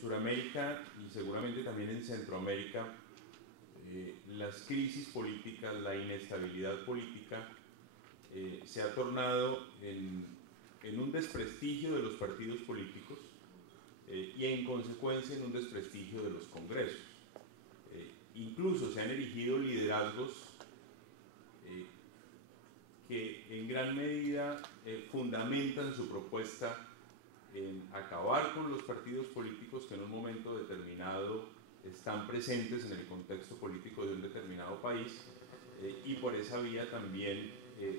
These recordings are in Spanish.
Sudamérica y seguramente también en Centroamérica, las crisis políticas, la inestabilidad política se ha tornado en un desprestigio de los partidos políticos y en consecuencia en un desprestigio de los congresos. Incluso se han erigido liderazgos que en gran medida fundamentan su propuesta en acabar con los partidos políticos que en un momento determinado están presentes en el contexto político de un determinado país, y por esa vía también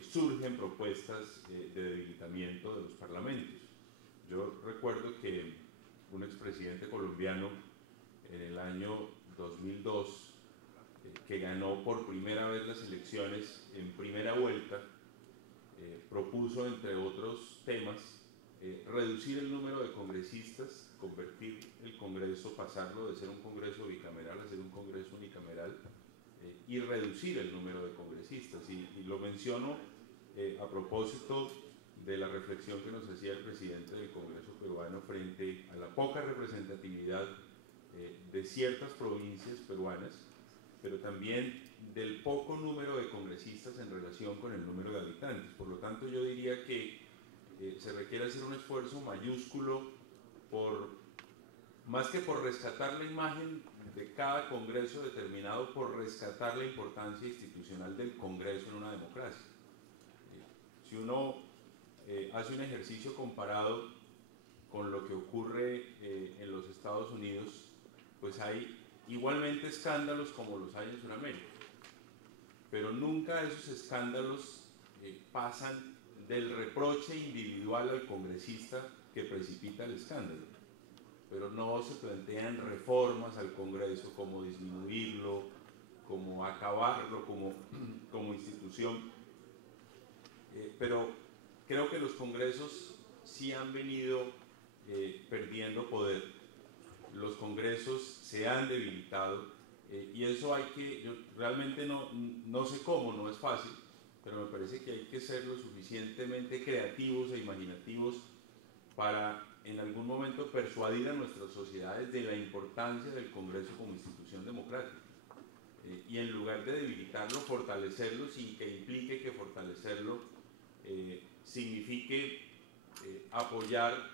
surgen propuestas de debilitamiento de los parlamentos. Yo recuerdo que un expresidente colombiano en el año 2002, que ganó por primera vez las elecciones en primera vuelta, propuso, entre otros temas, reducir el número de congresistas, convertir el Congreso, pasarlo de ser un Congreso bicameral a ser un Congreso unicameral, y reducir el número de congresistas. Y lo menciono a propósito de la reflexión que nos hacía el presidente del Congreso peruano frente a la poca representatividad de ciertas provincias peruanas, pero también del poco número de congresistas en relación con el número de habitantes. Por lo tanto, yo diría que se requiere hacer un esfuerzo mayúsculo más que por rescatar la imagen de cada congreso determinado, por rescatar la importancia institucional del Congreso en una democracia. Si uno hace un ejercicio comparado con lo que ocurre en los Estados Unidos, pues hay igualmente escándalos como los hay en Sudamérica, pero nunca esos escándalos pasan del reproche individual al congresista que precipita el escándalo, pero no se plantean reformas al Congreso, como disminuirlo, como acabarlo como institución. Pero creo que los congresos sí han venido perdiendo poder, los congresos se han debilitado, y eso hay que, yo realmente no sé cómo, no es fácil, pero me parece que hay que ser lo suficientemente creativos e imaginativos para en algún momento persuadir a nuestras sociedades de la importancia del Congreso como institución democrática, y en lugar de debilitarlo, fortalecerlo, sin que implique que fortalecerlo signifique apoyar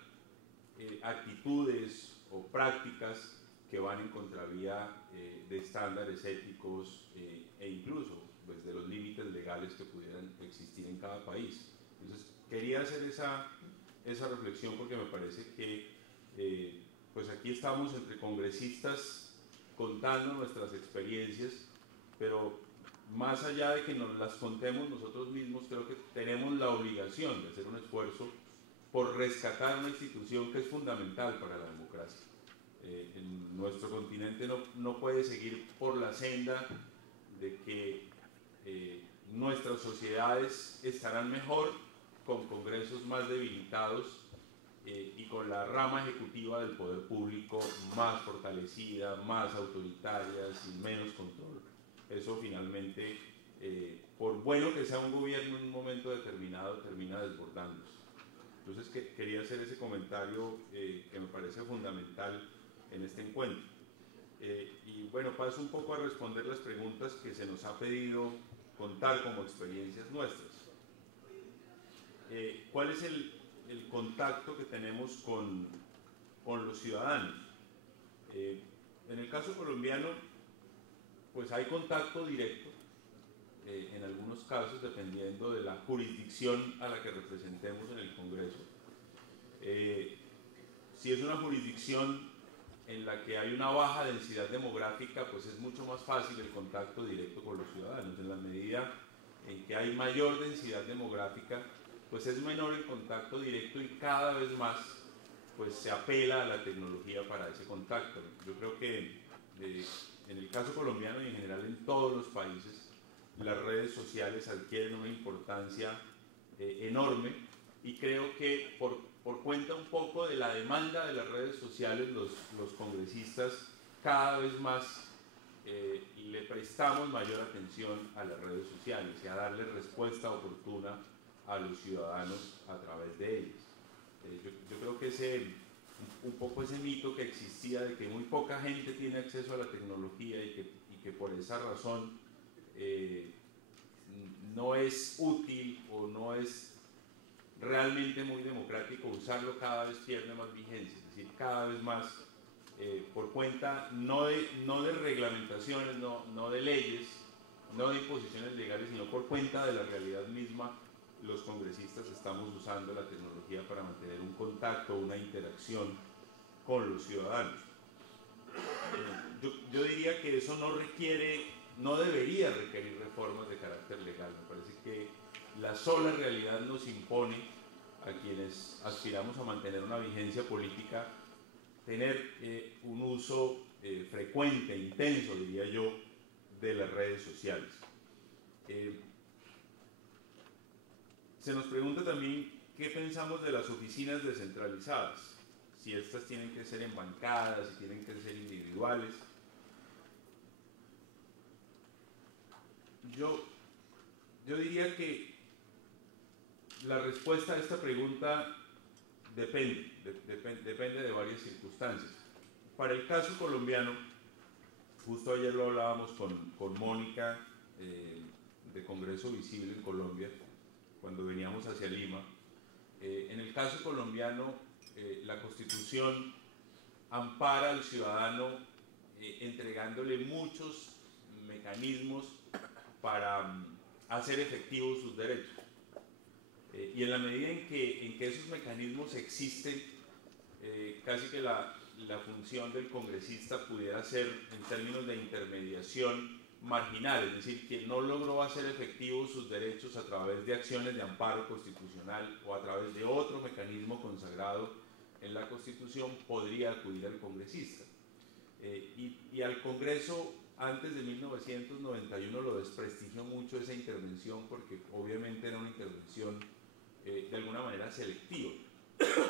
actitudes o prácticas que van en contravía de estándares éticos e incluso pues, de los límites legales que pudieran existir en cada país. Entonces quería hacer esa reflexión porque me parece que pues aquí estamos entre congresistas contando nuestras experiencias, pero más allá de que nos las contemos nosotros mismos, creo que tenemos la obligación de hacer un esfuerzo por rescatar una institución que es fundamental para la democracia. En nuestro continente no puede seguir por la senda de que nuestras sociedades estarán mejor con congresos más debilitados y con la rama ejecutiva del poder público más fortalecida, más autoritaria, sin menos control. Eso finalmente, por bueno que sea un gobierno en un momento determinado, termina desbordándose. Entonces quería hacer ese comentario que me parece fundamental en este encuentro. Y bueno, paso un poco a responder las preguntas que se nos ha pedido contar como experiencias nuestras. ¿Cuál es el contacto que tenemos con los ciudadanos? En el caso colombiano, pues hay contacto directo, en algunos casos dependiendo de la jurisdicción a la que representemos en el Congreso. Si es una jurisdicción en la que hay una baja densidad demográfica, pues es mucho más fácil el contacto directo con los ciudadanos. En la medida en que hay mayor densidad demográfica, pues es menor el contacto directo y cada vez más pues se apela a la tecnología para ese contacto. Yo creo que en el caso colombiano y en general en todos los países, las redes sociales adquieren una importancia enorme, y creo que por cuenta un poco de la demanda de las redes sociales, los congresistas cada vez más le prestamos mayor atención a las redes sociales y a darle respuesta oportuna a los ciudadanos a través de ellas. Yo creo que ese un poco ese mito que existía de que muy poca gente tiene acceso a la tecnología y que por esa razón no es útil o no es realmente muy democrático usarlo, cada vez pierde más vigencia, es decir, cada vez más por cuenta no de reglamentaciones, no de leyes, no de imposiciones legales, sino por cuenta de la realidad misma, los congresistas estamos usando la tecnología para mantener un contacto, una interacción con los ciudadanos. Yo diría que eso no debería requerir reformas de carácter legal. Me parece que la sola realidad nos impone a quienes aspiramos a mantener una vigencia política tener un uso frecuente, intenso, diría yo, de las redes sociales. Se nos pregunta también qué pensamos de las oficinas descentralizadas, si estas tienen que ser en bancadas, si tienen que ser individuales. Yo diría que la respuesta a esta pregunta depende de varias circunstancias. Para el caso colombiano, justo ayer lo hablábamos con Mónica de Congreso Visible en Colombia, cuando veníamos hacia Lima. En el caso colombiano, la Constitución ampara al ciudadano entregándole muchos mecanismos para hacer efectivos sus derechos. Y en la medida en que esos mecanismos existen, casi que la función del congresista pudiera ser, en términos de intermediación, marginal, es decir, que no logró hacer efectivos sus derechos a través de acciones de amparo constitucional o a través de otro mecanismo consagrado en la Constitución, podría acudir al congresista. Y al Congreso, antes de 1991, lo desprestigió mucho esa intervención, porque obviamente era una intervención de alguna manera selectiva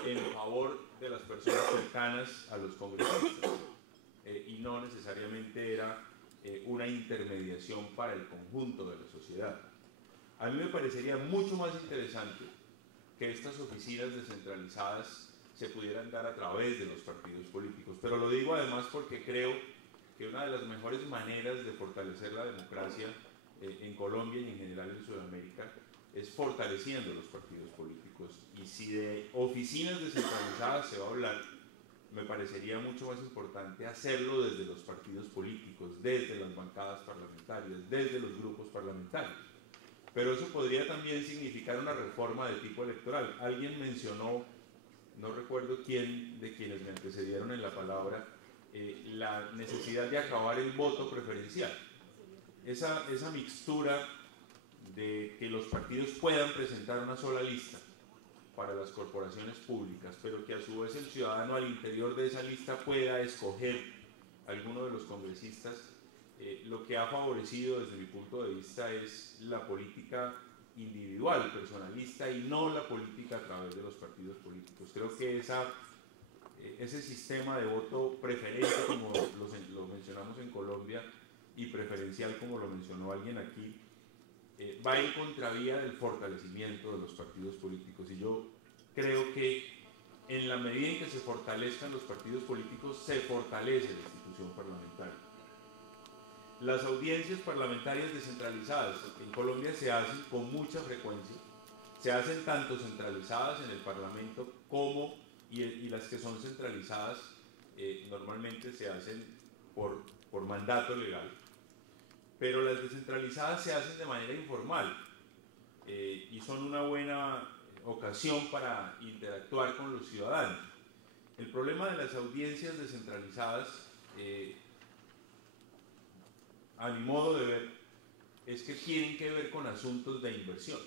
en favor de las personas cercanas a los congresistas y no necesariamente era una intermediación para el conjunto de la sociedad. A mí me parecería mucho más interesante que estas oficinas descentralizadas se pudieran dar a través de los partidos políticos, pero lo digo además porque creo que una de las mejores maneras de fortalecer la democracia en Colombia y en general en Sudamérica es fortaleciendo los partidos políticos. Y si de oficinas descentralizadas se va a hablar, me parecería mucho más importante hacerlo desde los partidos políticos, desde las bancadas parlamentarias, desde los grupos parlamentarios. Pero eso podría también significar una reforma de tipo electoral. Alguien mencionó, no recuerdo quién de quienes me antecedieron en la palabra, la necesidad de acabar el voto preferencial. Esa mixtura de que los partidos puedan presentar una sola lista para las corporaciones públicas, pero que a su vez el ciudadano al interior de esa lista pueda escoger alguno de los congresistas, lo que ha favorecido desde mi punto de vista es la política individual, personalista, y no la política a través de los partidos políticos. Creo que ese sistema de voto preferente, como lo mencionamos en Colombia, y preferencial, como lo mencionó alguien aquí, va en contravía del fortalecimiento de los partidos políticos. Y yo creo que en la medida en que se fortalezcan los partidos políticos, se fortalece la institución parlamentaria. Las audiencias parlamentarias descentralizadas en Colombia se hacen con mucha frecuencia, se hacen tanto centralizadas en el Parlamento como, y las que son centralizadas normalmente se hacen por mandato legal, pero las descentralizadas se hacen de manera informal y son una buena ocasión para interactuar con los ciudadanos. El problema de las audiencias descentralizadas, a mi modo de ver, es que tienen que ver con asuntos de inversión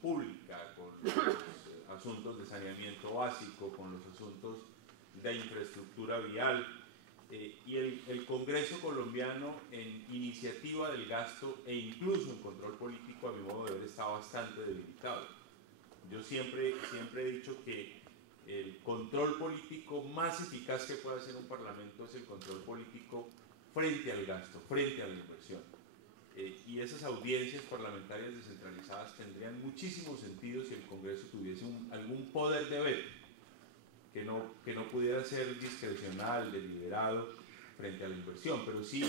pública, con los asuntos de saneamiento básico, con los asuntos de infraestructura vial, y el Congreso colombiano en iniciativa del gasto e incluso en control político, a mi modo de ver, está bastante debilitado. Yo siempre he dicho que el control político más eficaz que puede hacer un parlamento es el control político frente al gasto, frente a la inversión. Y esas audiencias parlamentarias descentralizadas tendrían muchísimo sentido si el Congreso tuviese algún poder de veto. que no pudiera ser discrecional, deliberado frente a la inversión, pero sí,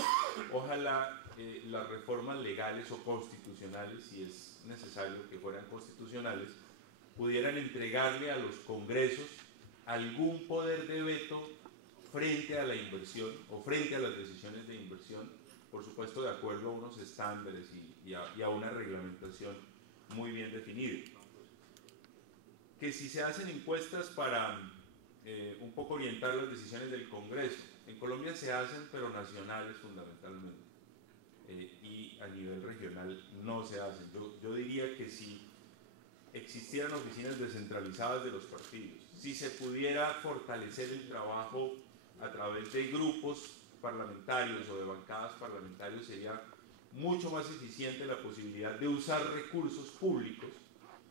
ojalá las reformas legales o constitucionales, si es necesario que fueran constitucionales, pudieran entregarle a los congresos algún poder de veto frente a la inversión o frente a las decisiones de inversión, por supuesto de acuerdo a unos estándares y a una reglamentación muy bien definida. Que si se hacen encuestas para un poco orientar las decisiones del Congreso, en Colombia se hacen pero nacionales fundamentalmente, y a nivel regional no se hacen. Yo diría que si existieran oficinas descentralizadas de los partidos, si se pudiera fortalecer el trabajo a través de grupos parlamentarios o de bancadas parlamentarias, sería mucho más eficiente la posibilidad de usar recursos públicos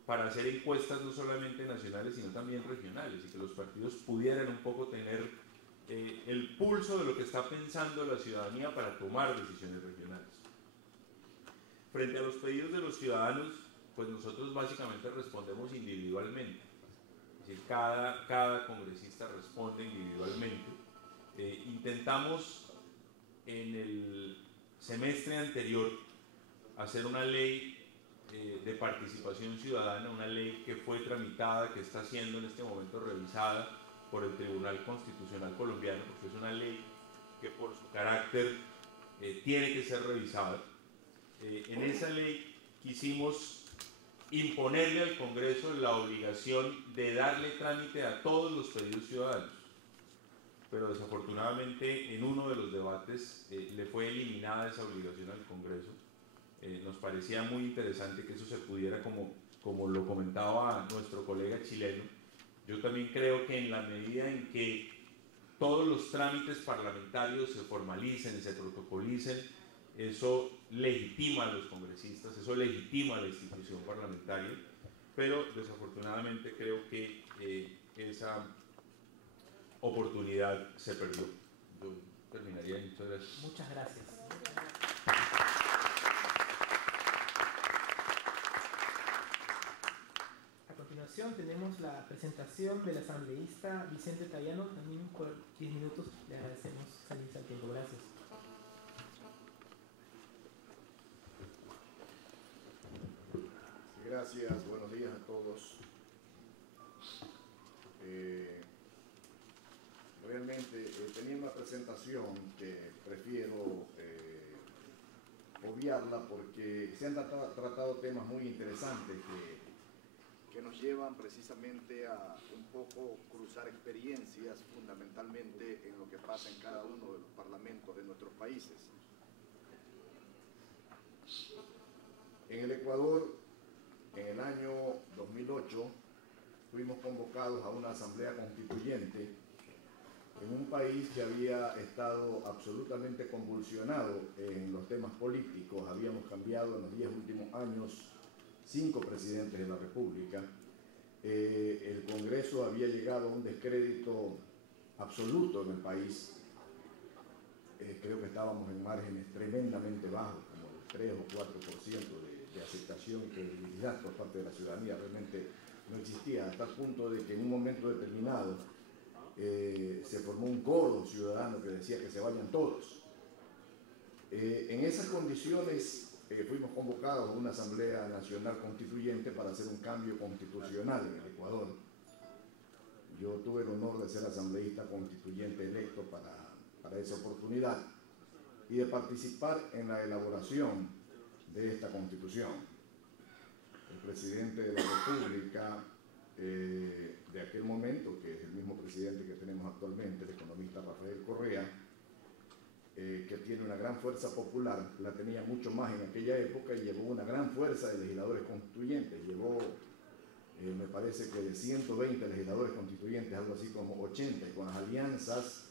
para hacer encuestas no solamente nacionales sino también regionales, y que los partidos pudieran un poco tener el pulso de lo que está pensando la ciudadanía para tomar decisiones regionales. Frente a los pedidos de los ciudadanos, pues nosotros básicamente respondemos individualmente, es decir, cada congresista responde individualmente. Intentamos en el semestre anterior hacer una ley de participación ciudadana, una ley que fue tramitada, que está siendo en este momento revisada por el Tribunal Constitucional colombiano, porque es una ley que por su carácter tiene que ser revisada. En esa ley quisimos imponerle al Congreso la obligación de darle trámite a todos los pedidos ciudadanos, pero desafortunadamente en uno de los debates le fue eliminada esa obligación al Congreso. Nos parecía muy interesante que eso se pudiera, como lo comentaba nuestro colega chileno. Yo también creo que en la medida en que todos los trámites parlamentarios se formalicen, se protocolicen, eso legitima a los congresistas, eso legitima a la institución parlamentaria, pero desafortunadamente creo que esa oportunidad se perdió. Yo terminaría. Muchas gracias. Muchas gracias. A continuación tenemos la presentación del asambleísta Vicente Tayano, también por 10 minutos. Le agradecemos salirse al tiempo. Gracias. Gracias, buenos días a todos. Realmente tenía una presentación que prefiero obviarla porque se han tratado temas muy interesantes que nos llevan precisamente a un poco cruzar experiencias, fundamentalmente en lo que pasa en cada uno de los parlamentos de nuestros países. En el Ecuador, en el año 2008, fuimos convocados a una asamblea constituyente en un país que había estado absolutamente convulsionado en los temas políticos. Habíamos cambiado en los 10 últimos años 5 presidentes de la República. El Congreso había llegado a un descrédito absoluto en el país. Creo que estábamos en márgenes tremendamente bajos, como el 3 o 4% de aceptación y credibilidad por parte de la ciudadanía. Realmente no existía, hasta el punto de que en un momento determinado se formó un coro ciudadano que decía que se vayan todos. En esas condiciones fuimos convocados a una Asamblea Nacional Constituyente para hacer un cambio constitucional en el Ecuador. Yo tuve el honor de ser asambleísta constituyente electo para esa oportunidad y de participar en la elaboración de esta Constitución. El presidente de la República de aquel momento, que es el mismo presidente que tenemos actualmente, el economista Rafael Correa, que tiene una gran fuerza popular, la tenía mucho más en aquella época y llevó una gran fuerza de legisladores constituyentes. Llevó, me parece que de 120 legisladores constituyentes, algo así como 80, y con las alianzas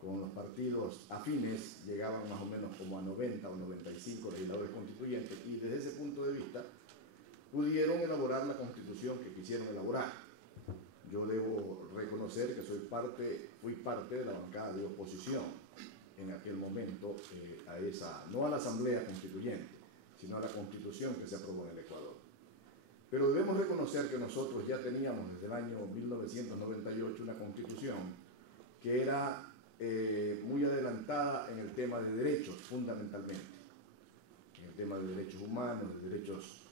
con los partidos afines llegaban más o menos como a 90 o 95 legisladores constituyentes, y desde ese punto de vista pudieron elaborar la constitución que quisieron elaborar. Yo debo reconocer que fui parte de la bancada de oposición en aquel momento a esa, no a la Asamblea Constituyente, sino a la Constitución que se aprobó en el Ecuador. Pero debemos reconocer que nosotros ya teníamos desde el año 1998 una constitución que era muy adelantada en el tema de derechos, fundamentalmente, en el tema de derechos humanos, de derechos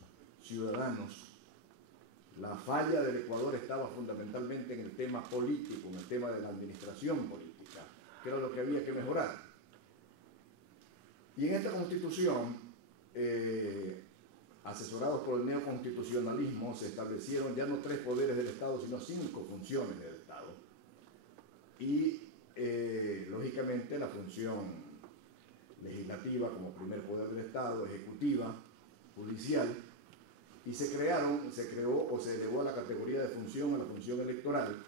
ciudadanos. La falla del Ecuador estaba fundamentalmente en el tema político, en el tema de la administración política, que era lo que había que mejorar. Y en esta constitución, asesorados por el neoconstitucionalismo, se establecieron ya no 3 poderes del Estado, sino 5 funciones del Estado. Y, lógicamente, la función legislativa como primer poder del Estado, ejecutiva, judicial, y se creó o se elevó a la categoría de función a la función electoral,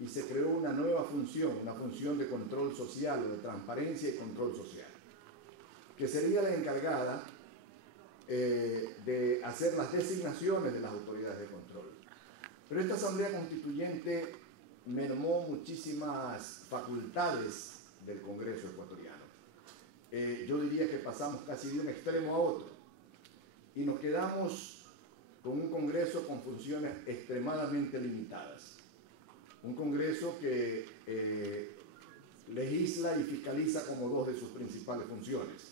y se creó una nueva función, una función de control social o de transparencia y control social, que sería la encargada de hacer las designaciones de las autoridades de control. Pero esta Asamblea Constituyente mermó muchísimas facultades del Congreso ecuatoriano. Yo diría que pasamos casi de un extremo a otro y nos quedamos con un Congreso con funciones extremadamente limitadas. Un Congreso que legisla y fiscaliza como 2 de sus principales funciones.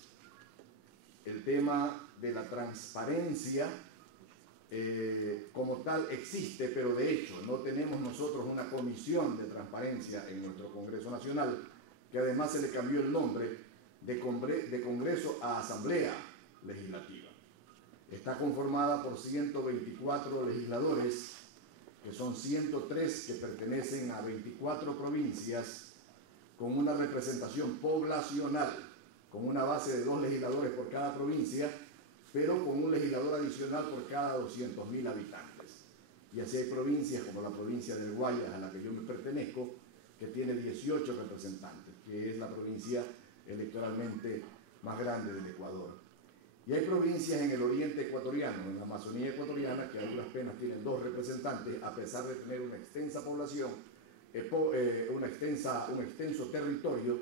El tema de la transparencia como tal existe, pero de hecho no tenemos nosotros una comisión de transparencia en nuestro Congreso Nacional, que además se le cambió el nombre de Congreso a Asamblea Legislativa. Está conformada por 124 legisladores, que son 103 que pertenecen a 24 provincias, con una representación poblacional, con una base de 2 legisladores por cada provincia, pero con un legislador adicional por cada 200.000 habitantes. Y así hay provincias como la provincia del Guayas, a la que yo me pertenezco, que tiene 18 representantes, que es la provincia electoralmente más grande del Ecuador. Y hay provincias en el oriente ecuatoriano, en la Amazonía ecuatoriana, que a duras penas tienen 2 representantes, a pesar de tener una extensa población, un extenso territorio,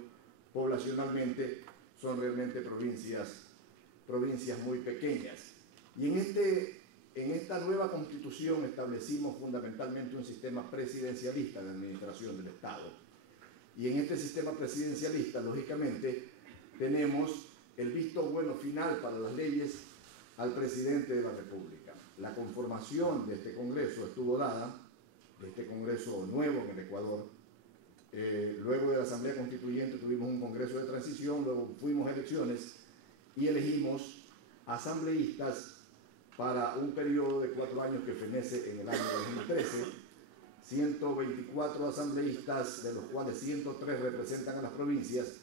poblacionalmente son realmente provincias muy pequeñas. Y en esta nueva constitución establecimos fundamentalmente un sistema presidencialista de administración del Estado. Y en este sistema presidencialista, lógicamente, tenemos el visto bueno final para las leyes al presidente de la República. La conformación de este Congreso estuvo dada, de este Congreso nuevo en el Ecuador. Luego de la Asamblea Constituyente tuvimos un Congreso de transición, luego fuimos a elecciones y elegimos asambleístas para un periodo de 4 años que fenece en el año 2013, 124 asambleístas, de los cuales 103 representan a las provincias,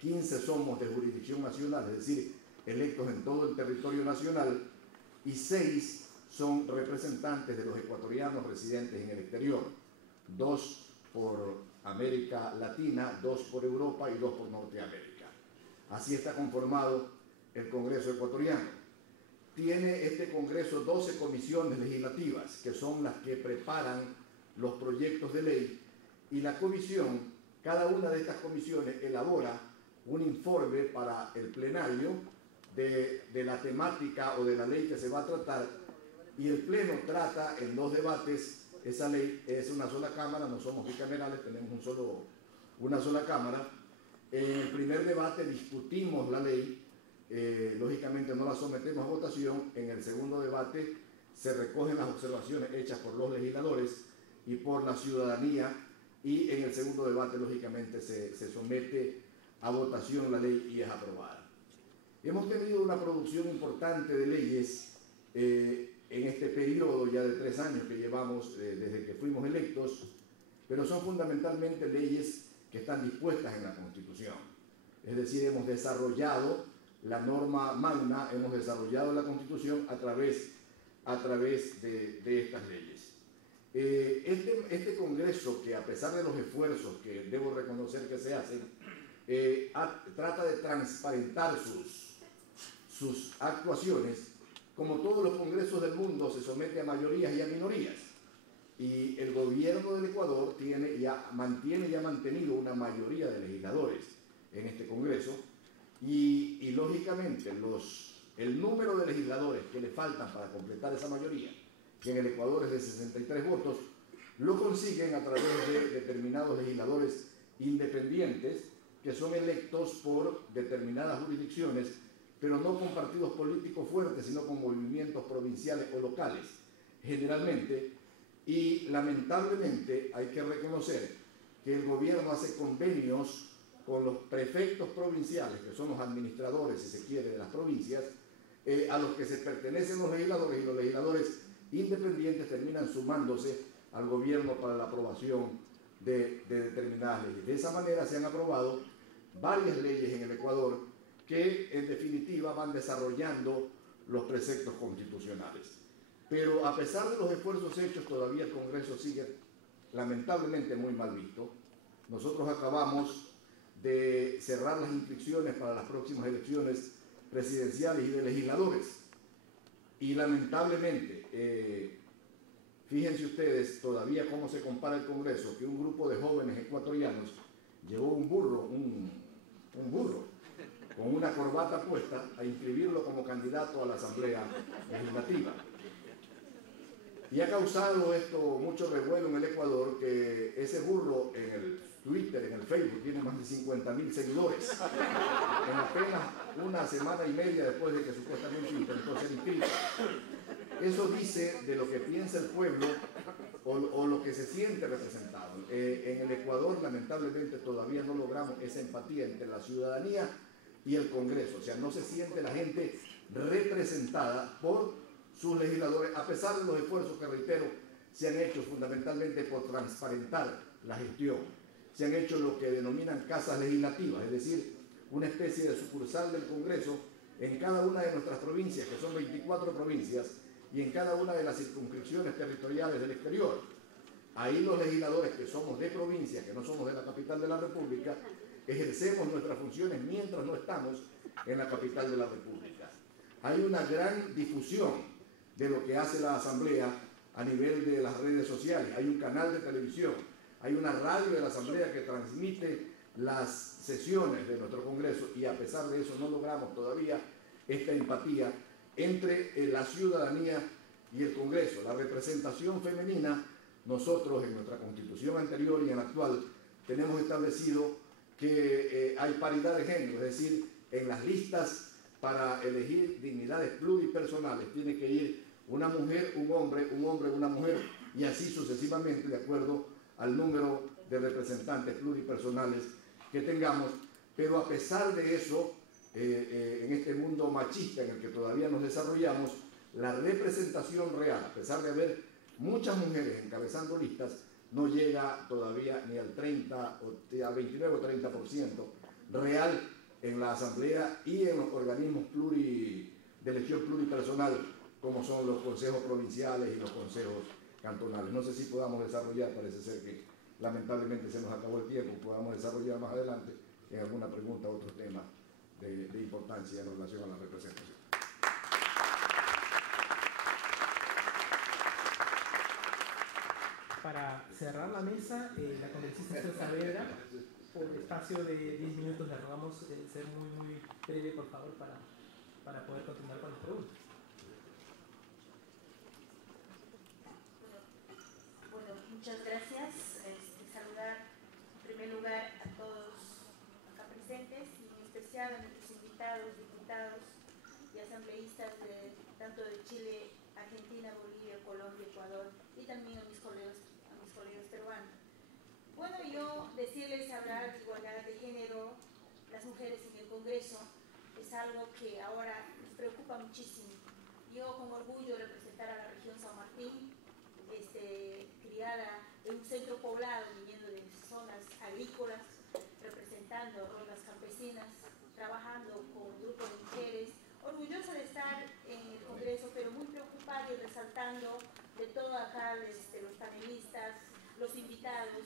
15 somos de jurisdicción nacional, es decir, electos en todo el territorio nacional, y 6 son representantes de los ecuatorianos residentes en el exterior, 2 por América Latina, 2 por Europa y 2 por Norteamérica. Así está conformado el Congreso ecuatoriano. Tiene este Congreso 12 comisiones legislativas, que son las que preparan los proyectos de ley, y la comisión, cada una de estas comisiones elabora un informe para el plenario de la temática o de la ley que se va a tratar, y el pleno trata en 2 debates. Esa ley es una sola cámara, no somos bicamerales, tenemos una sola cámara. En el primer debate discutimos la ley, lógicamente no la sometemos a votación. En el segundo debate se recogen las observaciones hechas por los legisladores y por la ciudadanía, y en el segundo debate lógicamente se somete a votación la ley y es aprobada. Hemos tenido una producción importante de leyes en este periodo ya de 3 años que llevamos desde que fuimos electos, pero son fundamentalmente leyes que están dispuestas en la Constitución. Es decir, hemos desarrollado la norma magna, hemos desarrollado la Constitución a través de estas leyes. Este Congreso, que a pesar de los esfuerzos que debo reconocer que se hacen, trata de transparentar sus actuaciones. Como todos los congresos del mundo, se somete a mayorías y a minorías. Y el gobierno del Ecuador mantiene y ha mantenido una mayoría de legisladores en este Congreso. Y lógicamente, el número de legisladores que le faltan para completar esa mayoría que en el Ecuador es de 63 votos, lo consiguen a través de determinados legisladores independientes que son electos por determinadas jurisdicciones, pero no con partidos políticos fuertes, sino con movimientos provinciales o locales, generalmente. Y lamentablemente hay que reconocer que el gobierno hace convenios con los prefectos provinciales, que son los administradores, si se quiere, de las provincias, a los que se pertenecen los legisladores, y los legisladores independientes terminan sumándose al gobierno para la aprobación de determinadas leyes. De esa manera se han aprobado varias leyes en el Ecuador que en definitiva van desarrollando los preceptos constitucionales. Pero a pesar de los esfuerzos hechos, todavía el Congreso sigue lamentablemente muy mal visto. Nosotros acabamos de cerrar las inscripciones para las próximas elecciones presidenciales y de legisladores. Y lamentablemente, fíjense ustedes todavía cómo se compara el Congreso, que un grupo de jóvenes ecuatorianos llevó un burro con una corbata puesta a inscribirlo como candidato a la Asamblea Legislativa. Y ha causado esto mucho revuelo en el Ecuador, que ese burro en el Twitter, en el Facebook, tiene más de 50.000 seguidores. En apenas una semana y media después de que supuestamente intentó ser inscrito. Eso dice de lo que piensa el pueblo o lo que se siente representado. En el Ecuador, lamentablemente, todavía no logramos esa empatía entre la ciudadanía y el Congreso. O sea, no se siente la gente representada por sus legisladores, a pesar de los esfuerzos que, reitero, se han hecho fundamentalmente por transparentar la gestión. Se han hecho lo que denominan casas legislativas, es decir, una especie de sucursal del Congreso en cada una de nuestras provincias, que son 24 provincias, y en cada una de las circunscripciones territoriales del exterior. Ahí los legisladores que somos de provincia, que no somos de la capital de la República, ejercemos nuestras funciones mientras no estamos en la capital de la República. Hay una gran difusión de lo que hace la Asamblea a nivel de las redes sociales. Hay un canal de televisión, hay una radio de la Asamblea que transmite las sesiones de nuestro Congreso, y a pesar de eso no logramos todavía esta empatía entre la ciudadanía y el Congreso. La representación femenina, nosotros en nuestra Constitución anterior y en la actual tenemos establecido que hay paridad de género, es decir, en las listas para elegir dignidades pluripersonales tiene que ir una mujer, un hombre, una mujer, y así sucesivamente, de acuerdo al número de representantes pluripersonales que tengamos. Pero a pesar de eso, en este mundo machista en el que todavía nos desarrollamos, la representación real, a pesar de haber muchas mujeres encabezando listas, no llega todavía ni al 30, al 29 o 30% real en la Asamblea y en los organismos de elección pluripersonal, como son los consejos provinciales y los consejos cantonales. No sé si podamos desarrollar, parece ser que lamentablemente se nos acabó el tiempo, podamos desarrollar más adelante en alguna pregunta o otro tema de importancia en relación a la representación. Para cerrar la mesa, la congresista Esther Saavedra, por espacio de 10 minutos, le rogamos ser muy breve, por favor, para poder continuar con las preguntas. Bueno, muchas gracias. Saludar en primer lugar a todos acá presentes, y en especial a nuestros invitados, diputados y asambleístas tanto de Chile, Argentina, Bolivia, Colombia, Ecuador, y también a mis colegas peruanos. Bueno, yo decirles, hablar de igualdad de género, las mujeres en el Congreso, es algo que ahora nos preocupa muchísimo. Yo con orgullo representar a la región San Martín, criada en un centro poblado, viniendo de zonas agrícolas, representando rondas campesinas, trabajando con un grupo de mujeres, orgullosa de estar en el Congreso, pero muy preocupada y resaltando de todo acá, desde los panelistas, los invitados,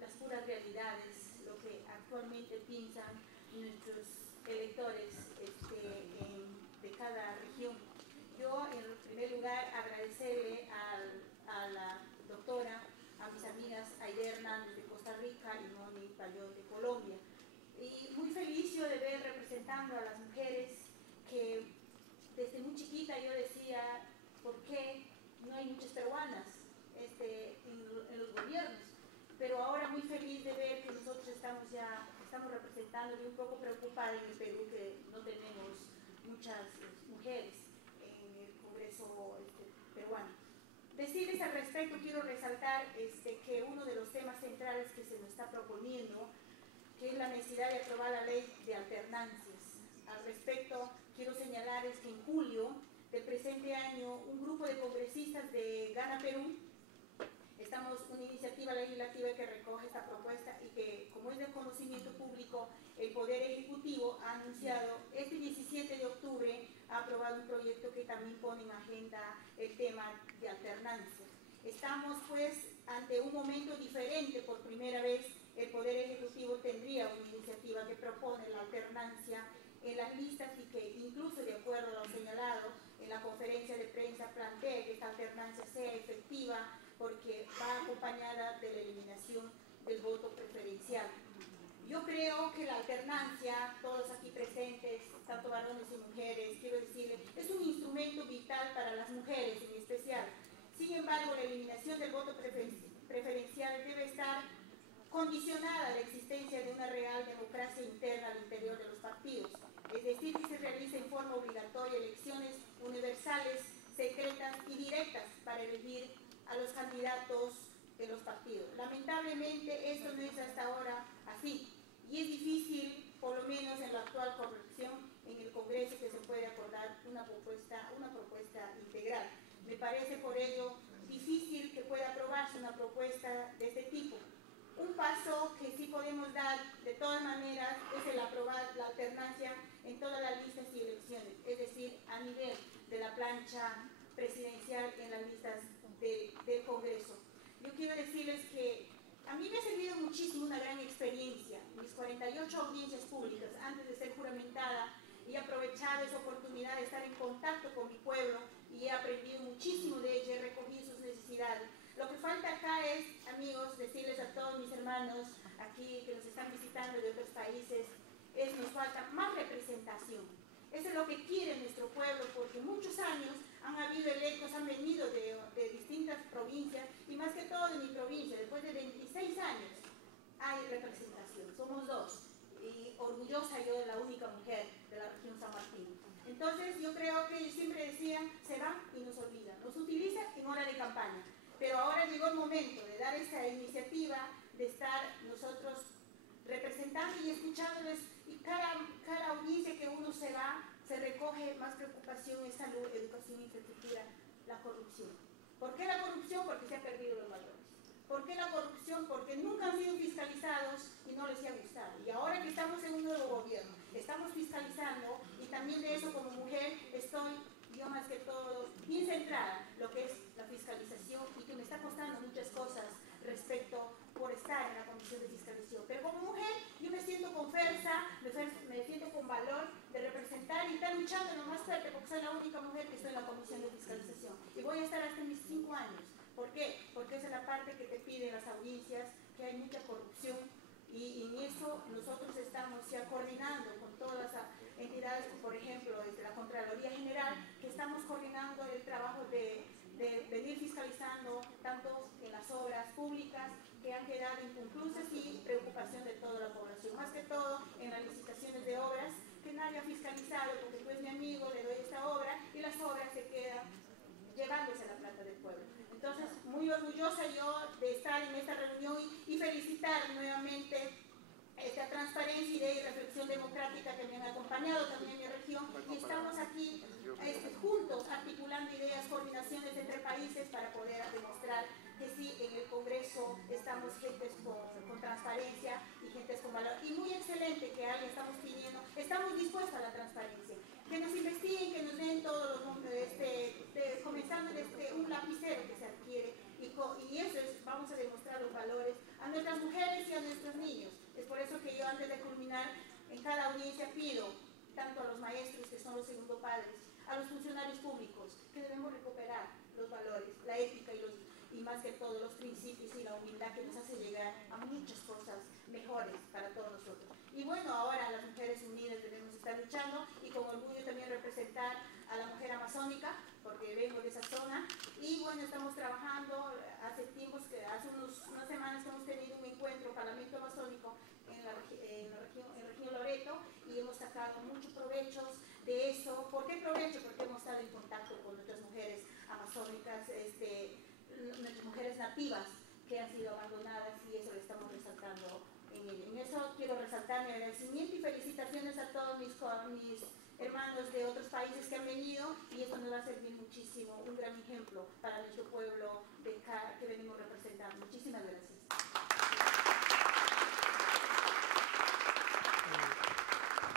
las puras realidades, lo que actualmente piensan nuestros electores de cada región. Yo, en primer lugar, agradecerle a la doctora, a mis amigas Aide Hernández de Costa Rica y Moni Payón de Colombia. Y muy feliz yo de ver representando a las mujeres que desde muy chiquita yo decía, ¿por qué no hay hay muchas peruanas en los gobiernos, pero ahora muy feliz de ver que nosotros estamos representando y un poco preocupada en el Perú que no tenemos muchas mujeres en el Congreso peruano. Decirles al respecto, quiero resaltar que uno de los temas centrales que se nos está proponiendo, que es la necesidad de aprobar la ley de alternancias. Al respecto, quiero señalarles que en julio del presente año, un grupo de congresistas de Gana Perú, estamos una iniciativa legislativa que recoge esta propuesta y que, como es de conocimiento público, el Poder Ejecutivo ha anunciado este 17 de octubre, ha aprobado un proyecto que también pone en agenda el tema de alternancia. Estamos pues ante un momento diferente. Por primera vez el Poder Ejecutivo tendría una iniciativa que propone la alternancia en las listas y que incluso de acuerdo a lo señalado en la conferencia de prensa plantea que esta alternancia sea efectiva porque va acompañada de la eliminación del voto preferencial. Yo creo que la alternancia, todos aquí presentes, tanto varones y mujeres, quiero decirles, es un instrumento vital para las mujeres en especial. Sin embargo, la eliminación del voto preferencial debe estar condicionada a la existencia de una real democracia interna al interior de los partidos, es decir, que se realicen en forma obligatoria elecciones universales, secretas y directas para elegir a los candidatos de los partidos. Lamentablemente esto no es hasta ahora así y es difícil, por lo menos en la actual corrección en el Congreso, que se puede acordar una propuesta integral. Me parece por ello difícil que pueda aprobarse una propuesta de este tipo. Un paso que sí podemos dar de todas maneras es el aprobar la alternancia en todas las listas y elecciones, es decir, a nivel de la plancha presidencial en las listas del Congreso. Yo quiero decirles que a mí me ha servido muchísimo, una gran experiencia, mis 48 audiencias públicas antes de ser juramentada, y he aprovechado esa oportunidad de estar en contacto con mi pueblo y he aprendido muchísimo de ella, he recogido sus necesidades. Lo que falta acá es, amigos, decirles a todos mis hermanos aquí que nos están visitando de otros países, nos falta más representación. Eso es lo que quiere nuestro pueblo, porque muchos años han habido electos, han venido de distintas provincias, y más que todo de mi provincia, después de 26 años hay representación, somos dos, y orgullosa yo de la única mujer de la región San Martín. Entonces yo creo que ellos siempre decían, se van y nos olvidan, nos utilizan en hora de campaña, pero ahora llegó el momento de dar esta iniciativa, de estar nosotros representando y escuchándoles, y cada audiencia que uno se va, se recoge más preocupación en salud, educación, infraestructura, la corrupción. ¿Por qué la corrupción? Porque se han perdido los valores. ¿Por qué la corrupción? Porque nunca han sido fiscalizados y no les ha gustado. Y ahora que estamos en un nuevo gobierno, estamos fiscalizando, y también de eso como mujer estoy, yo más que todo, bien centrada lo que es la fiscalización, y que me está costando muchas cosas respecto por estar en la comisión de fiscalización. Pero como mujer yo me siento con fuerza, me siento con valor de representar y estar luchando lo más fuerte, porque soy la única mujer que estoy en la comisión de fiscalización. Y voy a estar hasta mis 5 años. ¿Por qué? Porque esa es la parte que te piden las audiencias, que hay mucha corrupción, y en eso nosotros estamos ya coordinando con todas las entidades, por ejemplo, desde la Contraloría General, que estamos coordinando el trabajo de venir fiscalizando tanto en las obras públicas que han quedado inconclusas y preocupación de toda la población, más que todo en las licitaciones de obras, que nadie ha fiscalizado, porque tú eres mi amigo, le doy esta obra y las obras se quedan llevándose la plata del pueblo. Entonces, muy orgullosa yo de estar en esta reunión y felicitar nuevamente esta transparencia y reflexión democrática que me han acompañado también en mi región, y estamos aquí juntos articulando ideas, coordinaciones entre países para poder demostrar que sí, en el Congreso estamos gentes con transparencia y gentes con valor, y muy excelente que alguien estamos pidiendo, estamos dispuestos a la transparencia, que nos investiguen, que nos den todos los nombres, comenzando desde un lapicero que se adquiere, y eso es, vamos a demostrar los valores a nuestras mujeres y a nuestros niños. Es por eso que yo, antes de culminar, en cada audiencia pido, tanto a los maestros, que son los segundos padres, a los funcionarios públicos, que debemos recuperar los valores, la ética y más que todo los principios y la humildad, que nos hace llegar a muchas cosas mejores para todos nosotros. Y bueno, ahora las mujeres unidas debemos estar luchando, y con orgullo también representar a la mujer amazónica, porque vengo de esa zona, y bueno, estamos nativas que han sido abandonadas, y eso lo estamos resaltando en ello. En eso quiero resaltar mi agradecimiento y felicitaciones a todos mis hermanos de otros países que han venido, y esto nos va a servir muchísimo, un gran ejemplo para nuestro pueblo que venimos representando. Muchísimas gracias.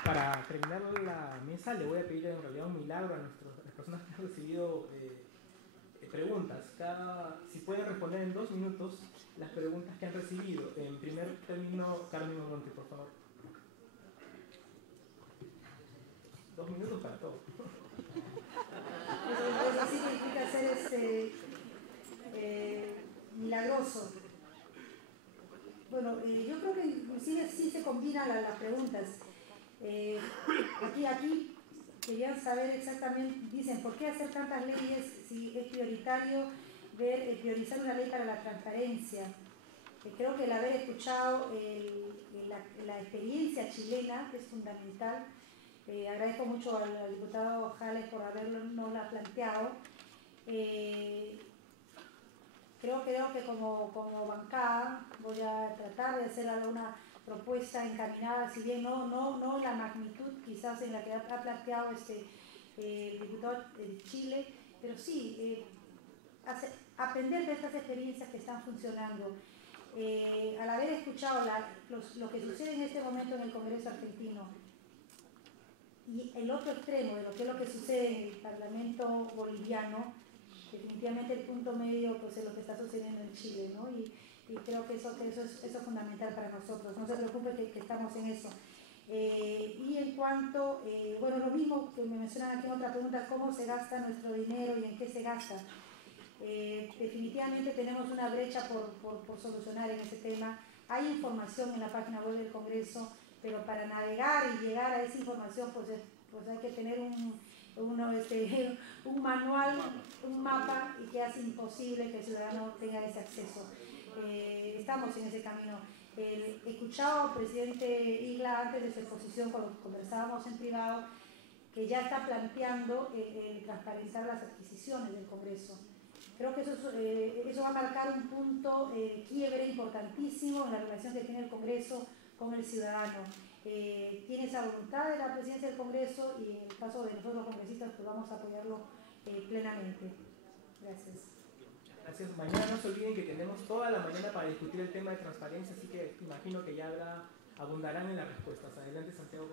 Para terminar la mesa, le voy a pedir en realidad un milagro a las personas que han recibido preguntas. Si pueden responder en 2 minutos las preguntas que han recibido. En primer término, Carmen Monte, por favor. 2 minutos para todo. Eso significa ser milagroso. Bueno, yo creo que inclusive sí se combinan las preguntas. Aquí querían saber exactamente, dicen, ¿por qué hacer tantas leyes si es prioritario priorizar una ley para la transparencia? Creo que el haber escuchado la experiencia chilena es fundamental. Agradezco mucho al diputado Jales por habernos la planteado. Creo que como bancada voy a tratar de hacer alguna propuesta encaminada, si bien no la magnitud quizás en la que ha planteado el diputado de Chile, pero sí aprender de estas experiencias que están funcionando. Al haber escuchado lo que sucede en este momento en el Congreso argentino y el otro extremo de lo que sucede en el Parlamento boliviano, definitivamente el punto medio pues, es lo que está sucediendo en Chile, ¿no? Y creo que eso es fundamental para nosotros. No se preocupe que estamos en eso. Y en cuanto, bueno, lo mismo que me mencionan aquí en otra pregunta, ¿cómo se gasta nuestro dinero y en qué se gasta? Definitivamente tenemos una brecha por solucionar en ese tema. Hay información en la página web del Congreso, pero para navegar y llegar a esa información pues hay que tener un manual, un mapa, y que hace imposible que el ciudadano tenga ese acceso. Estamos en ese camino. He escuchado al presidente Isla antes de su exposición, cuando conversábamos en privado, que ya está planteando transparentar las adquisiciones del Congreso. Creo que eso va a marcar un punto quiebre importantísimo en la relación que tiene el Congreso con el ciudadano. Tiene esa voluntad de la presidencia del Congreso, y en el caso de nosotros los congresistas pues vamos a apoyarlo plenamente. Gracias. Gracias. Mañana no se olviden que tenemos toda la mañana para discutir el tema de transparencia, así que imagino que ya abundarán en las respuestas. Adelante, Santiago.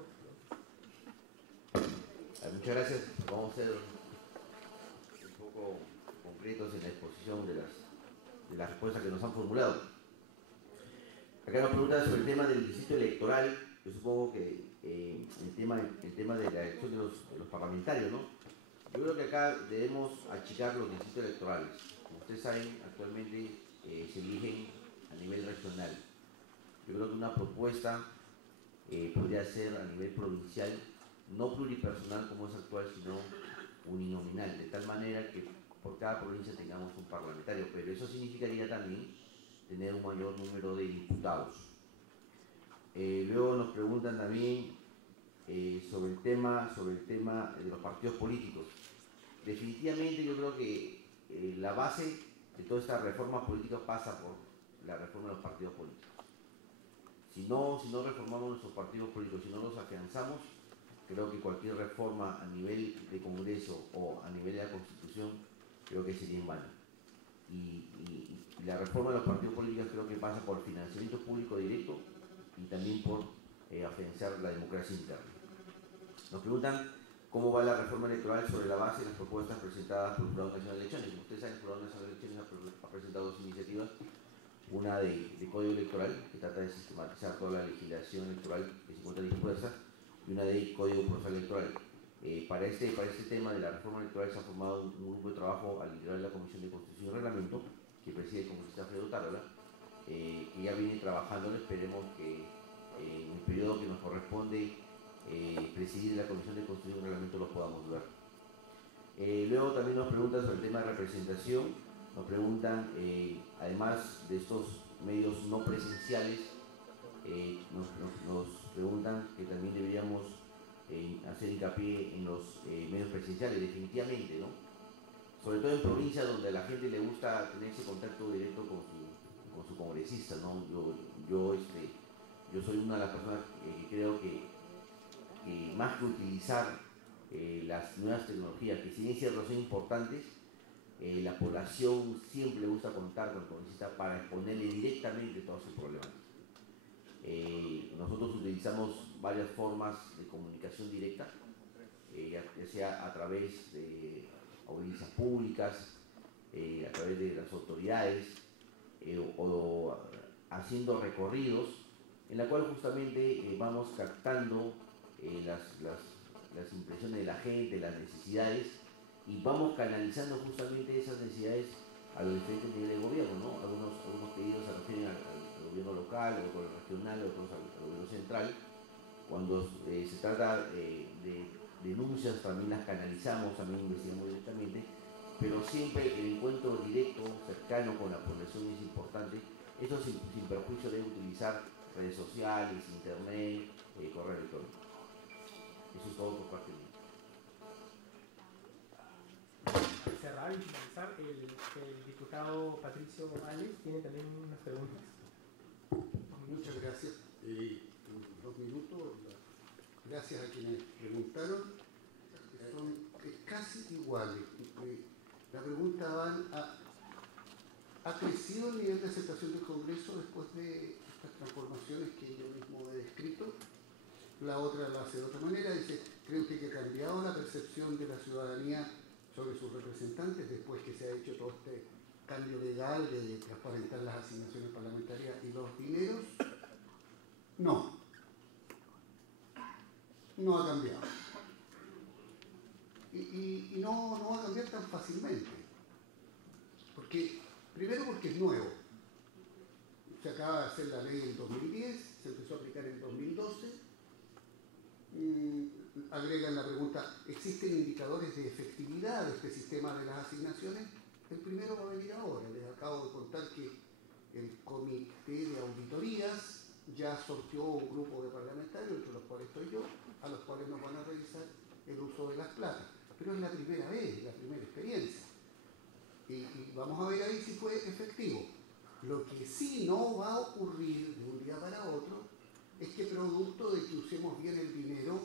Muchas gracias. Vamos a ser un poco concretos en la exposición de las respuestas que nos han formulado. Acá nos preguntan sobre el tema del distrito electoral. Yo supongo que el tema de la elección de los parlamentarios, ¿no? Yo creo que acá debemos achicar los distritos electorales. Como ustedes saben, actualmente se eligen a nivel regional. Yo creo que una propuesta podría ser a nivel provincial, no pluripersonal como es actual, sino uninominal, de tal manera que por cada provincia tengamos un parlamentario, pero eso significaría también tener un mayor número de diputados. Luego nos preguntan también sobre el tema de los partidos políticos. Definitivamente yo creo que la base de toda esta reforma política pasa por la reforma de los partidos políticos. Si no reformamos nuestros partidos políticos, si no los afianzamos, creo que cualquier reforma a nivel de Congreso o a nivel de la Constitución creo que sería en vano. Y la reforma de los partidos políticos creo que pasa por financiamiento público directo y también por afianzar la democracia interna. Nos preguntan cómo va la reforma electoral sobre la base de las propuestas presentadas por el Jurado Nacional de Elecciones. Como ustedes saben, el Jurado Nacional de Elecciones ha presentado 2 iniciativas, una de código electoral, que trata de sistematizar toda la legislación electoral que se encuentra dispuesta, y una de código procesal electoral. Para este tema de la reforma electoral se ha formado un grupo de trabajo al liderar la Comisión de Constitución y Reglamento, que preside el congresista Alfredo Tarola, que ya viene trabajando. Esperemos que en el periodo que nos corresponde presidir la Comisión de Constitución y Reglamento lo podamos ver. Luego también nos preguntan sobre el tema de representación. Nos preguntan, además de estos medios no presenciales, nos preguntan que también deberíamos hacer hincapié en los medios presenciales, definitivamente, ¿no? sobre todo en provincias donde a la gente le gusta tener ese contacto directo con su congresista, ¿no? Yo soy una de las personas que creo que más que utilizar las nuevas tecnologías, que si bien es cierto son importantes, la población siempre le gusta contar con el congresista para exponerle directamente todos sus problemas. Nosotros utilizamos varias formas de comunicación directa, ya sea a través de audiencias públicas, a través de las autoridades, o haciendo recorridos en la cual justamente vamos captando las impresiones de la gente, las necesidades, y vamos canalizando justamente esas necesidades a los diferentes niveles de gobierno, ¿no? Algunos pedidos se refieren al gobierno local, otros al regional, otros al gobierno central. Cuando se trata de denuncias también las canalizamos, también investigamos directamente, pero siempre el encuentro directo, cercano con la población es importante. Eso sin perjuicio de utilizar redes sociales, internet, correo electrónico. Eso es todo por parte mía. Para cerrar y finalizar, el diputado Patricio Morales tiene también unas preguntas. Muchas gracias. 2 minutos. Gracias a quienes preguntaron. Son casi iguales. La pregunta van a... ¿Ha crecido el nivel de aceptación del Congreso después de estas transformaciones que yo mismo he descrito? La otra la hace de otra manera. Dice, ¿cree usted que ha cambiado la percepción de la ciudadanía sobre sus representantes después que se ha hecho todo este cambio legal de transparentar las asignaciones parlamentarias y los dineros? No. No ha cambiado. Y no va a cambiar tan fácilmente. Primero porque es nuevo. Se acaba de hacer la ley en 2010, se empezó a aplicar en 2012. Agregan la pregunta, ¿existen indicadores de efectividad de este sistema de las asignaciones? El primero va a venir ahora. Les acabo de contar que el comité de auditorías ya sorteó un grupo de parlamentarios, entre los cuales estoy yo, a los cuales nos van a revisar el uso de las platas. Pero es la primera vez, la primera experiencia. Y vamos a ver ahí si fue efectivo. Lo que sí no va a ocurrir de un día para otro es que producto de que usemos bien el dinero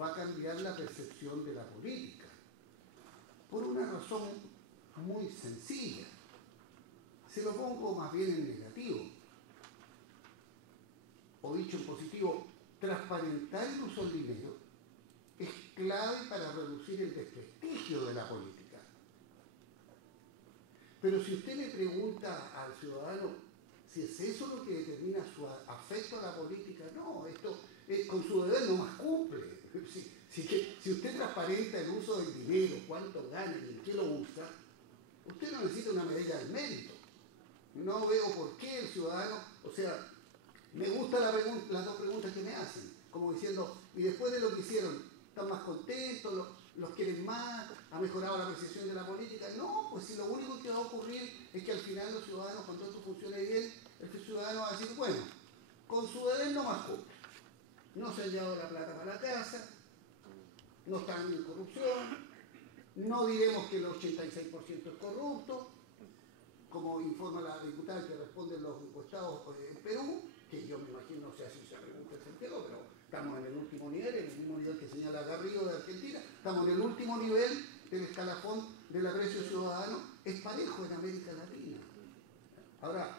va a cambiar la percepción de la política. Por una razón muy sencilla. Se lo pongo más bien en negativo. O dicho en positivo, transparentar el uso del dinero es clave para reducir el desprestigio de la política. Pero si usted le pregunta al ciudadano si es eso lo que determina su afecto a la política, no, esto con su deber no más cumple. Si usted transparenta el uso del dinero, cuánto gana y en qué lo usa, usted no necesita una medalla del mérito. No veo por qué el ciudadano, o sea, me gustan las dos preguntas que me hacen, como diciendo, y después de lo que hicieron, ¿están más contentos? ¿Los quieren más? ¿Ha mejorado la percepción de la política? No, pues si lo único que va a ocurrir es que al final los ciudadanos, cuando esto funcione bien, el ciudadano va a decir, bueno, con su deber no más cumple. No se ha llevado la plata para la casa, no están en corrupción, no diremos que el 86% es corrupto, como informa la diputada que responden los encuestados en Perú, que yo me imagino, no sé si se pregunta el sentido, pero estamos en el último nivel, en el mismo nivel que señala Garrido de Argentina, estamos en el último nivel del escalafón del aprecio ciudadano, es parejo en América Latina. Ahora,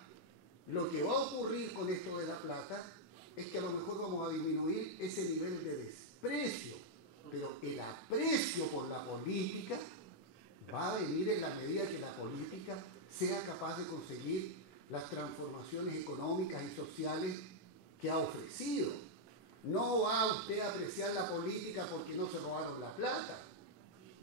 lo que va a ocurrir con esto de la plata es que a lo mejor vamos a disminuir ese nivel de desprecio, pero el aprecio por la política va a venir en la medida que la política sea capaz de conseguir las transformaciones económicas y sociales que ha ofrecido. No va usted a apreciar la política porque no se robaron la plata.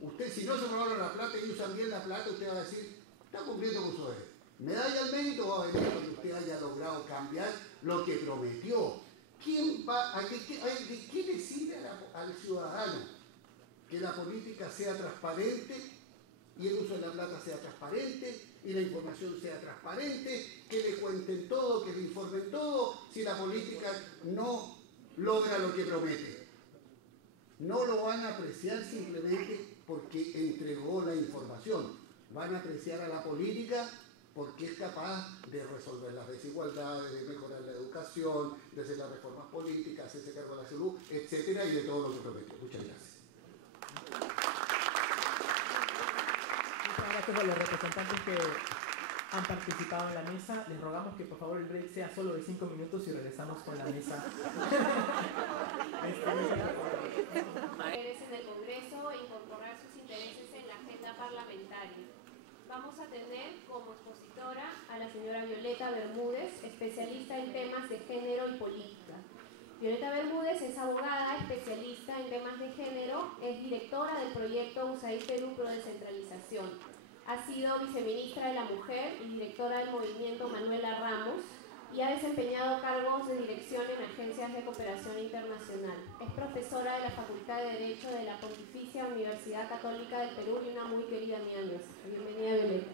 Usted, si no se robaron la plata y usan bien la plata, usted va a decir, está cumpliendo con su deber. Medalla al mérito va a venir cuando usted haya logrado cambiar lo que prometió. ¿De qué le sirve al ciudadano que la política sea transparente y el uso de la plata sea transparente y la información sea transparente, que le cuenten todo, que le informen todo, si la política no logra lo que promete? No lo van a apreciar simplemente porque entregó la información. van a apreciar a la política porque es capaz de resolver las desigualdades, de mejorar la educación, de hacer las reformas políticas, hacerse cargo de la salud, etcétera, y de todo lo que prometió. Muchas gracias. Muchas gracias a los representantes que han participado en la mesa. Les rogamos que por favor el break sea solo de 5 minutos y regresamos con la mesa. Mujeres en el Congreso e incorporar sus intereses en la agenda parlamentaria. Vamos a tener como expositora a la señora Violeta Bermúdez, especialista en temas de género y política. Violeta Bermúdez es abogada, especialista en temas de género, es directora del proyecto USAID Perú Pro Descentralización. Ha sido viceministra de la Mujer y directora del movimiento Manuela Ramos y ha desempeñado cargos de dirección en agencias de cooperación internacional. Es profesora de la Facultad de Derecho de la Pontificia Universidad Católica del Perú y una muy querida amiga nuestra. Bienvenida, Violeta.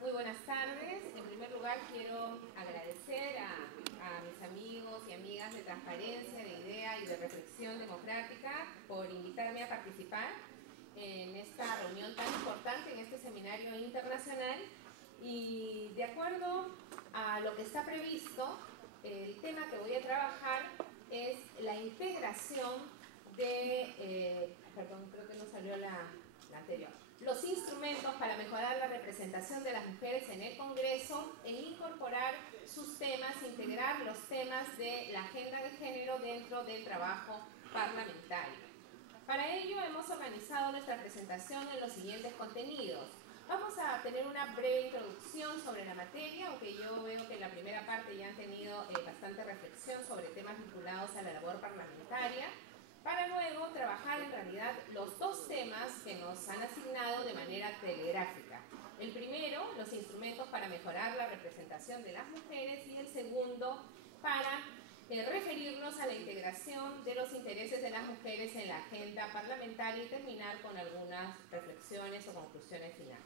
Muy buenas tardes. En primer lugar quiero agradecer a mis amigos y amigas de Transparencia, de Idea y de Reflexión Democrática por invitarme a participar en esta reunión tan importante, en este seminario internacional. Y de acuerdo a lo que está previsto, el tema que voy a trabajar es la integración de, perdón, creo que no salió la anterior. Los instrumentos para mejorar la representación de las mujeres en el Congreso e incorporar sus temas, integrar los temas de la agenda de género dentro del trabajo parlamentario. Para ello hemos organizado nuestra presentación en los siguientes contenidos. Vamos a tener una breve introducción sobre la materia, aunque yo veo que en la primera parte ya han tenido bastante reflexión sobre temas vinculados a la labor parlamentaria, para luego trabajar en realidad los dos temas que nos han asignado de manera telegráfica. El primero, los instrumentos para mejorar la representación de las mujeres, y el segundo, para referirnos a la integración de los intereses de las mujeres en la agenda parlamentaria y terminar con algunas reflexiones o conclusiones finales.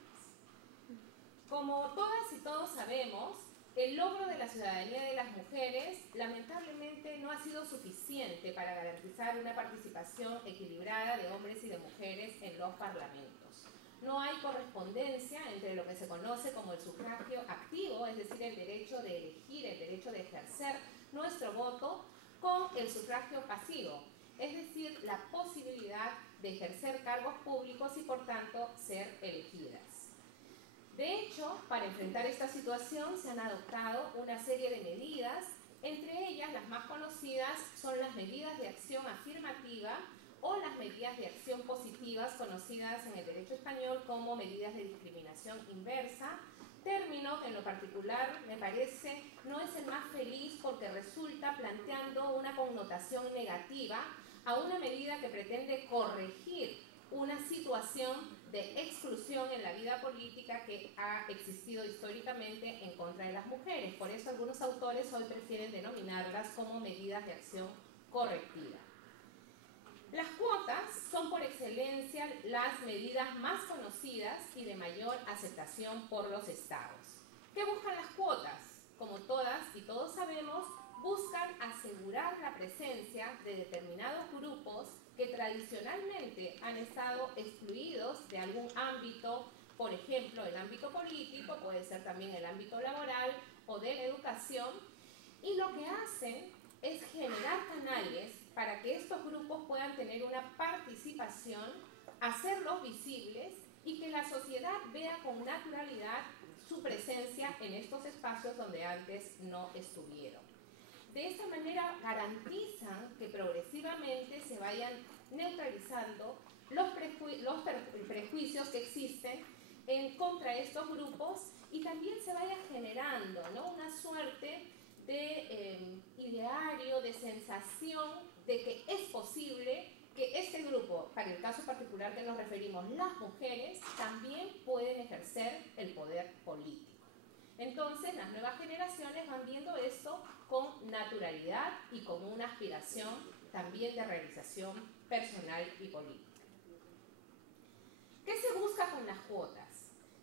Como todas y todos sabemos, el logro de la ciudadanía de las mujeres lamentablemente no ha sido suficiente para garantizar una participación equilibrada de hombres y de mujeres en los parlamentos. No hay correspondencia entre lo que se conoce como el sufragio activo, es decir, el derecho de elegir, el derecho de ejercer nuestro voto, con el sufragio pasivo, es decir, la posibilidad de ejercer cargos públicos y por tanto ser elegidas. De hecho, para enfrentar esta situación se han adoptado una serie de medidas, entre ellas las más conocidas son las medidas de acción afirmativa o las medidas de acción positivas conocidas en el derecho español como medidas de discriminación inversa, término que en lo particular me parece no es el más feliz porque resulta planteando una connotación negativa a una medida que pretende corregir una situación de exclusión en la vida política que ha existido históricamente en contra de las mujeres. Por eso algunos autores hoy prefieren denominarlas como medidas de acción correctiva. Las cuotas son por excelencia las medidas más conocidas y de mayor aceptación por los estados. ¿Qué buscan las cuotas? Como todas y todos sabemos, buscan asegurar la presencia de determinados grupos que tradicionalmente han estado excluidos de algún ámbito, por ejemplo, el ámbito político, puede ser también el ámbito laboral o de la educación, y lo que hacen es generar canales para que estos grupos puedan tener una participación, hacerlos visibles y que la sociedad vea con naturalidad su presencia en estos espacios donde antes no estuvieron. De esta manera garantizan que progresivamente se vayan neutralizando los prejuicios que existen en contra de estos grupos y también se vaya generando, ¿no?, una suerte de ideario, de sensación de que es posible que este grupo, para el caso particular que nos referimos, las mujeres, también pueden ejercer el poder político. Entonces, las nuevas generaciones van viendo esto con naturalidad y como una aspiración también de realización personal y política. ¿Qué se busca con las cuotas?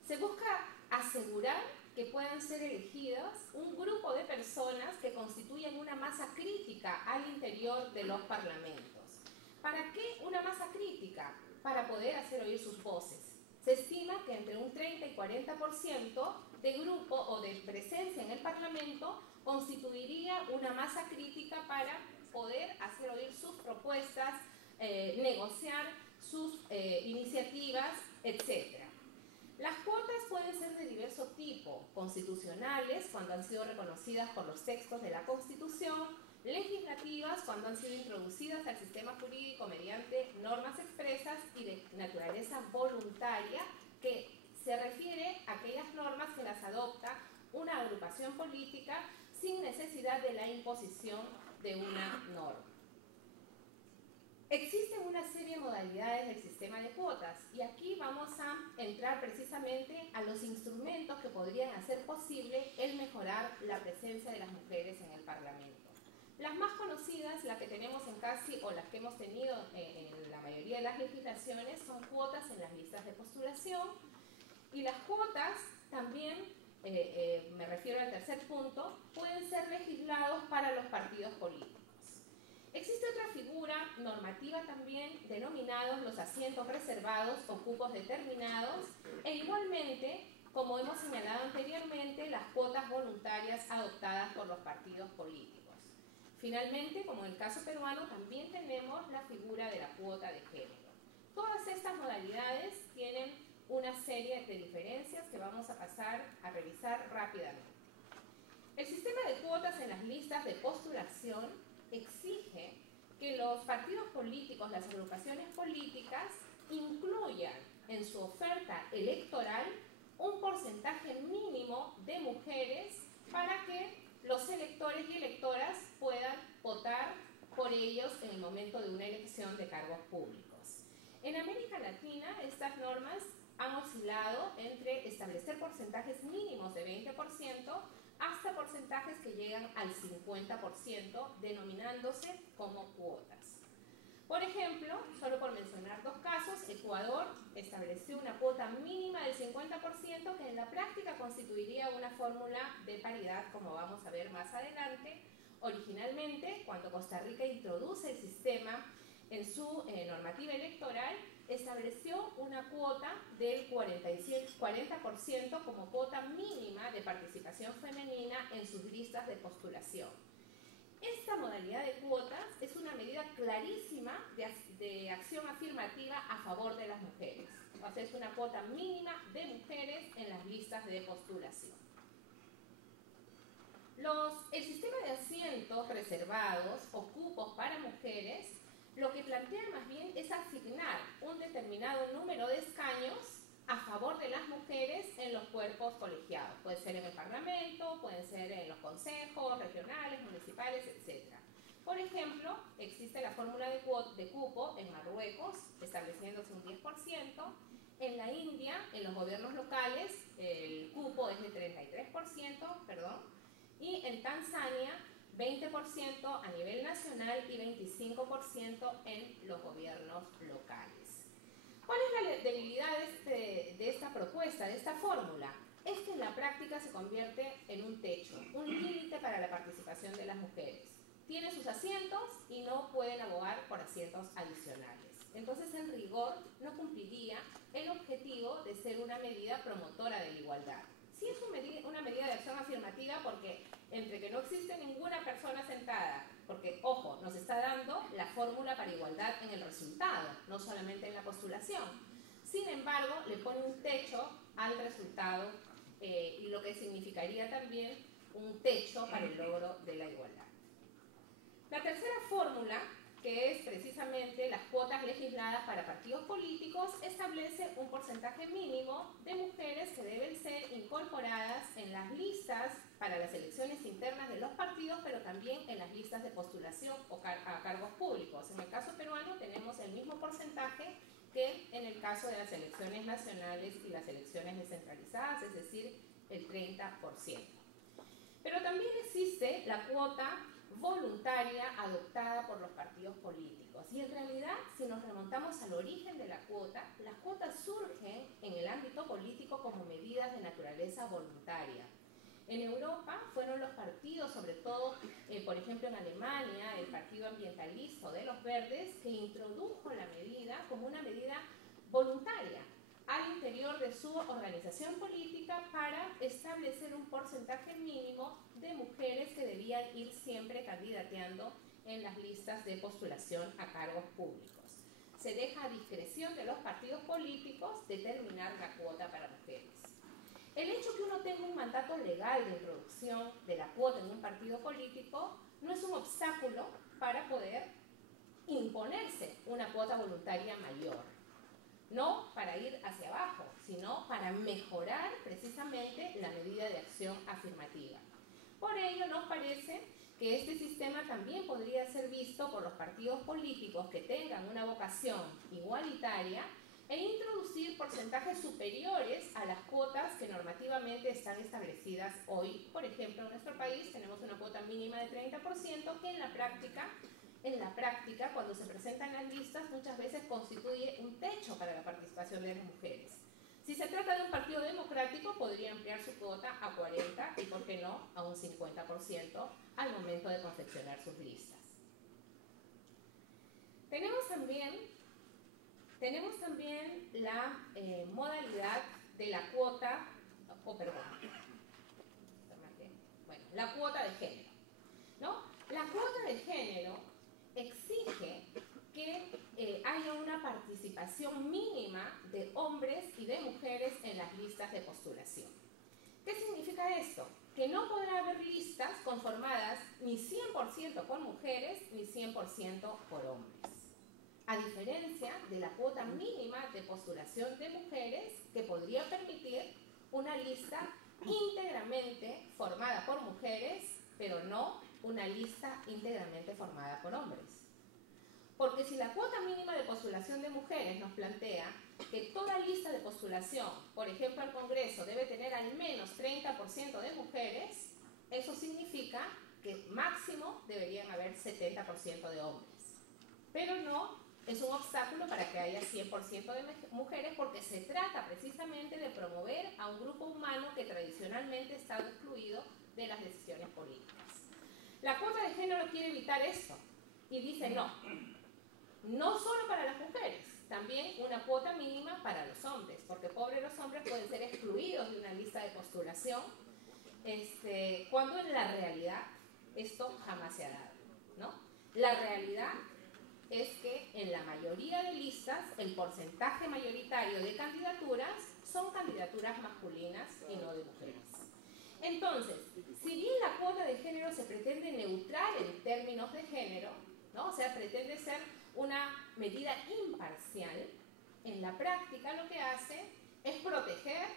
Se busca asegurar que puedan ser elegidas un grupo de personas que constituyan una masa crítica al interior de los parlamentos. ¿Para qué una masa crítica? Para poder hacer oír sus voces. Se estima que entre un 30 y 40% de grupo o de presencia en el Parlamento constituiría una masa crítica para poder hacer oír sus propuestas, negociar sus iniciativas, etc. Las cuotas pueden ser de diverso tipo: constitucionales, cuando han sido reconocidas por los textos de la Constitución; legislativas, cuando han sido introducidas al sistema jurídico mediante normas expresas; y de naturaleza voluntaria, que se refiere a aquellas normas que las adopta una agrupación política sin necesidad de la imposición de una norma. Existen una serie de modalidades del sistema de cuotas, y aquí vamos a entrar precisamente a los instrumentos que podrían hacer posible el mejorar la presencia de las mujeres en el Parlamento. Las más conocidas, las que tenemos en casi, o las que hemos tenido en la mayoría de las legislaciones, son cuotas en las listas de postulación, y las cuotas también, me refiero al tercer punto, pueden ser legislados para los partidos políticos. Existe otra figura normativa también, denominados los asientos reservados o cupos determinados, e igualmente, como hemos señalado anteriormente, las cuotas voluntarias adoptadas por los partidos políticos. Finalmente, como en el caso peruano, también tenemos la figura de la cuota de género. Todas estas modalidades tienen una serie de diferencias que vamos a pasar a revisar rápidamente. El sistema de cuotas en las listas de postulación exige que los partidos políticos, las agrupaciones políticas, incluyan en su oferta electoral un porcentaje mínimo de mujeres para que los electores y electoras puedan votar por ellos en el momento de una elección de cargos públicos. En América Latina, estas normas han oscilado entre establecer porcentajes mínimos de 20% hasta porcentajes que llegan al 50%, denominándose como cuotas. Por ejemplo, solo por mencionar dos casos, Ecuador estableció una cuota mínima del 50% que en la práctica constituiría una fórmula de paridad, como vamos a ver más adelante. Originalmente, cuando Costa Rica introduce el sistema en su normativa electoral, estableció una cuota del 40% como cuota mínima de participación femenina en sus listas de postulación. Esta modalidad de cuotas es una medida clarísima de acción afirmativa a favor de las mujeres. O sea, es una cuota mínima de mujeres en las listas de postulación. El sistema de asientos reservados o cupos para mujeres lo que plantea más bien es asignar un determinado número de escaños a favor de las mujeres en los cuerpos colegiados. Puede ser en el Parlamento, pueden ser en los consejos regionales, municipales, etc. Por ejemplo, existe la fórmula de cupo en Marruecos, estableciéndose un 10%. En la India, en los gobiernos locales, el cupo es de 33%, y en Tanzania, 20% a nivel nacional y 25% en los gobiernos locales. ¿Cuál es la debilidad de esta propuesta, de esta fórmula? Es que en la práctica se convierte en un techo, un límite para la participación de las mujeres. Tienen sus asientos y no pueden abogar por asientos adicionales. Entonces, en rigor, no cumpliría el objetivo de ser una medida promotora de la igualdad. Sí es una medida de acción afirmativa porque entre que no existe ninguna persona sentada, porque, ojo, nos está dando la fórmula para igualdad en el resultado, no solamente en la postulación. Sin embargo, le pone un techo al resultado y lo que significaría también un techo para el logro de la igualdad. La tercera fórmula, que es precisamente las cuotas legisladas para partidos políticos, establece un porcentaje mínimo de mujeres que deben ser incorporadas en las listas para las elecciones internas de los partidos, pero también en las listas de postulación a cargos públicos. En el caso peruano tenemos el mismo porcentaje que en el caso de las elecciones nacionales y las elecciones descentralizadas, es decir, el 30%. Pero también existe la cuota voluntaria adoptada por los partidos políticos. Y en realidad, si nos remontamos al origen de la cuota, las cuotas surgen en el ámbito político como medidas de naturaleza voluntaria. En Europa fueron los partidos, sobre todo, por ejemplo en Alemania, el Partido Ambientalista de los Verdes, que introdujo la medida como una medida voluntaria al interior de su organización política para establecer un porcentaje mínimo de mujeres que debían ir siempre candidateando en las listas de postulación a cargos públicos. Se deja a discreción de los partidos políticos determinar la cuota para mujeres. El hecho que uno tenga un mandato legal de introducción de la cuota en un partido político no es un obstáculo para poder imponerse una cuota voluntaria mayor. No para ir hacia abajo, sino para mejorar precisamente la medida de acción afirmativa. Por ello, nos parece que este sistema también podría ser visto por los partidos políticos que tengan una vocación igualitaria e introducir porcentajes superiores a las cuotas que normativamente están establecidas hoy. Por ejemplo, en nuestro país tenemos una cuota mínima de 30% que en la práctica, cuando se presentan las listas, muchas veces constituye un techo para la participación de las mujeres. Si se trata de un partido democrático, podría ampliar su cuota a 40% y, ¿por qué no?, a un 50% al momento de confeccionar sus listas. Tenemos también la modalidad de la cuota, la cuota de género, ¿no? La cuota de género exige que haya una participación mínima de hombres y de mujeres en las listas de postulación. ¿Qué significa esto? Que no podrá haber listas conformadas ni 100% por mujeres ni 100% por hombres. A diferencia de la cuota mínima de postulación de mujeres que podría permitir una lista íntegramente formada por mujeres, pero no una lista íntegramente formada por hombres. Porque si la cuota mínima de postulación de mujeres nos plantea que toda lista de postulación, por ejemplo al Congreso, debe tener al menos 30% de mujeres, eso significa que máximo deberían haber 70% de hombres. Pero no es un obstáculo para que haya 100% de mujeres, porque se trata precisamente de promover a un grupo humano que tradicionalmente ha estado excluido de las decisiones políticas. La cuota de género quiere evitar esto y dice no solo para las mujeres, también una cuota mínima para los hombres, porque pobres los hombres pueden ser excluidos de una lista de postulación, cuando en la realidad esto jamás se ha dado, ¿no? La realidad es que en la mayoría de listas el porcentaje mayoritario de candidaturas son candidaturas masculinas y no de mujeres. Entonces, si bien la cuota de género se pretende neutral en términos de género, ¿no? O sea, pretende ser una medida imparcial, en la práctica lo que hace es proteger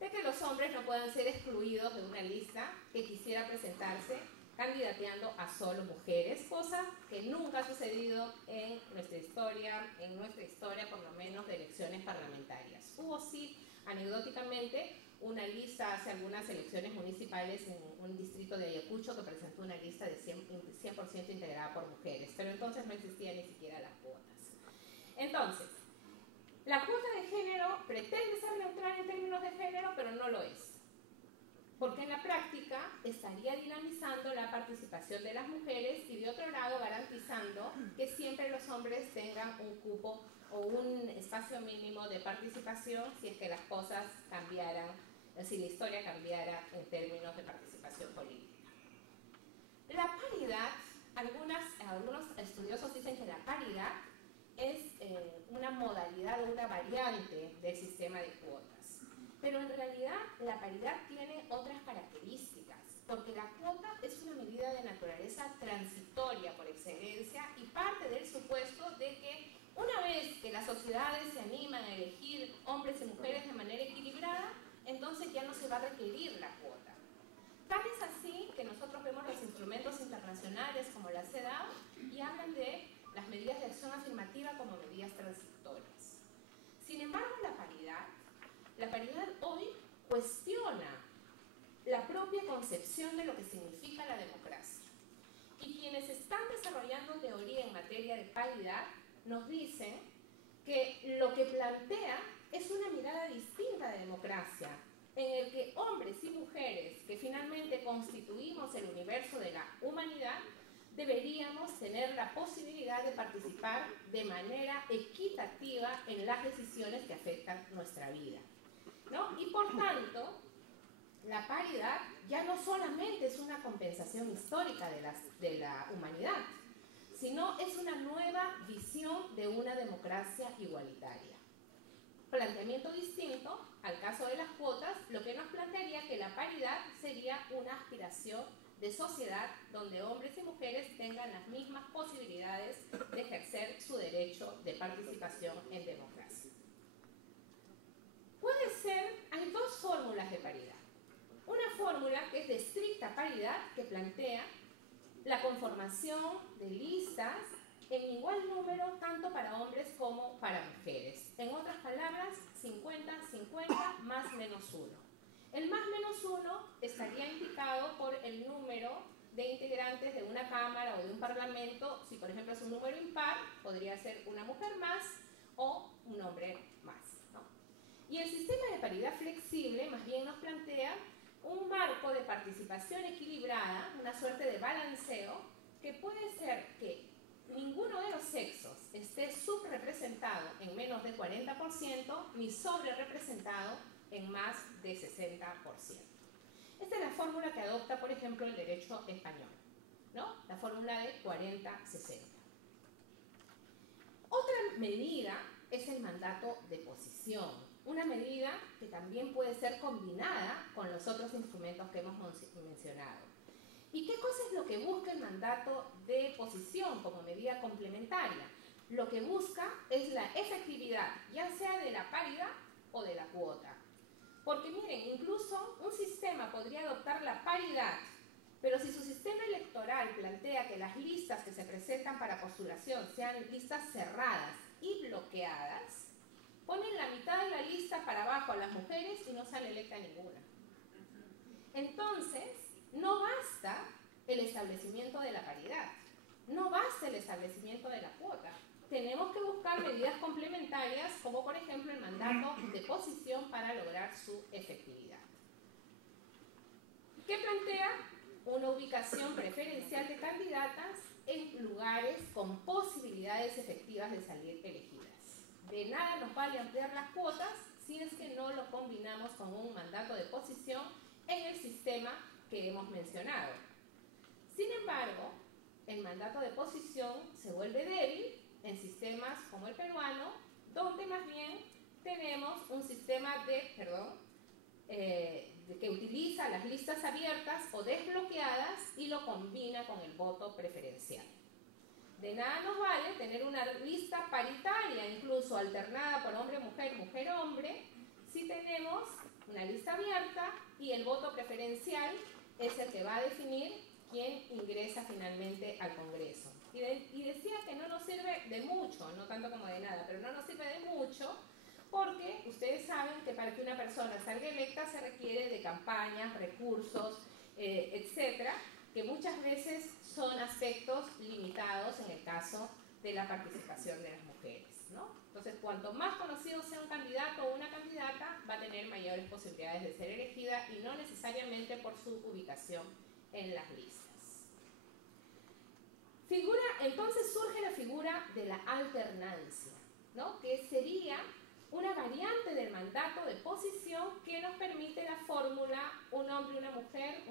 de que los hombres no puedan ser excluidos de una lista que quisiera presentarse candidateando a solo mujeres, cosa que nunca ha sucedido en nuestra historia por lo menos de elecciones parlamentarias. Hubo sí, anecdóticamente, una lista hace algunas elecciones municipales en un distrito de Ayacucho que presentó una lista de 100% integrada por mujeres, pero entonces no existían ni siquiera las cuotas. Entonces, la cuota de género pretende ser neutral en términos de género, pero no lo es, porque en la práctica estaría dinamizando la participación de las mujeres y de otro lado garantizando que siempre los hombres tengan un cupo o un espacio mínimo de participación si es que las cosas cambiaran, si la historia cambiara en términos de participación política. La paridad, algunos estudiosos dicen que la paridad es una modalidad o una variante del sistema de cuotas, pero en realidad la paridad tiene otras características, porque la cuota es una medida de naturaleza transitoria por excelencia y parte del supuesto de que una vez que las sociedades se animan a elegir hombres y mujeres de manera equilibrada, entonces ya no se va a requerir la cuota. Tal es así que nosotros vemos los instrumentos internacionales como la CEDAW y hablan de las medidas de acción afirmativa como medidas transitorias. Sin embargo, la paridad hoy cuestiona la propia concepción de lo que significa la democracia. Y quienes están desarrollando teoría en materia de paridad nos dicen que lo que plantea es una mirada distinta de democracia, en el que hombres y mujeres que finalmente constituimos el universo de la humanidad deberíamos tener la posibilidad de participar de manera equitativa en las decisiones que afectan nuestra vida, ¿no? Y por tanto, la paridad ya no solamente es una compensación histórica de la humanidad, sino es una nueva visión de una democracia igualitaria. Planteamiento distinto al caso de las cuotas, lo que nos plantearía que la paridad sería una aspiración de sociedad donde hombres y mujeres tengan las mismas posibilidades de ejercer su derecho de participación en democracia. Puede ser, hay dos fórmulas de paridad. Una fórmula que es de estricta paridad, que plantea la conformación de listas en igual número tanto para hombres como para mujeres. En otras palabras, 50-50 más menos 1. El más menos 1 estaría indicado por el número de integrantes de una cámara o de un parlamento. Si por ejemplo es un número impar, podría ser una mujer más o un hombre más, ¿no? Y el sistema de paridad flexible más bien nos plantea un marco de participación equilibrada, una suerte de balanceo, que puede ser que ninguno de los sexos esté subrepresentado en menos de 40% ni sobrerepresentado en más de 60%. Esta es la fórmula que adopta, por ejemplo, el derecho español, ¿no? La fórmula de 40-60. Otra medida es el mandato de posición, una medida que también puede ser combinada con los otros instrumentos que hemos mencionado. ¿Y qué cosa es lo que busca el mandato de posición como medida complementaria? Lo que busca es la efectividad, ya sea de la paridad o de la cuota. Porque miren, incluso un sistema podría adoptar la paridad, pero si su sistema electoral plantea que las listas que se presentan para postulación sean listas cerradas y bloqueadas, ponen la mitad de la lista para abajo a las mujeres y no sale electa ninguna. Entonces, no basta el establecimiento de la paridad, no basta el establecimiento de la cuota. Tenemos que buscar medidas complementarias, como por ejemplo el mandato de posición para lograr su efectividad. ¿Qué plantea? Una ubicación preferencial de candidatas en lugares con posibilidades efectivas de salir elegidas. De nada nos vale ampliar las cuotas si es que no lo combinamos con un mandato de posición en el sistema que hemos mencionado. Sin embargo, el mandato de posición se vuelve débil en sistemas como el peruano, donde más bien tenemos un sistema que utiliza las listas abiertas o desbloqueadas y lo combina con el voto preferencial. De nada nos vale tener una lista paritaria, incluso alternada por hombre-mujer, mujer-hombre, si tenemos una lista abierta y el voto preferencial es el que va a definir quién ingresa finalmente al Congreso. Y decía que no nos sirve de mucho, no tanto como de nada, pero no nos sirve de mucho porque ustedes saben que para que una persona salga electa se requiere de campañas, recursos, etcétera, que muchas veces son aspectos limitados en el caso de la participación de las mujeres, ¿no? Entonces, cuanto más conocido sea un candidato o una candidata, va a tener mayores posibilidades de ser elegida y no necesariamente por su ubicación en las listas. Entonces surge la figura de la alternancia, ¿no? Que sería una variante del mandato de posición que nos permite la fórmula un hombre, una mujer,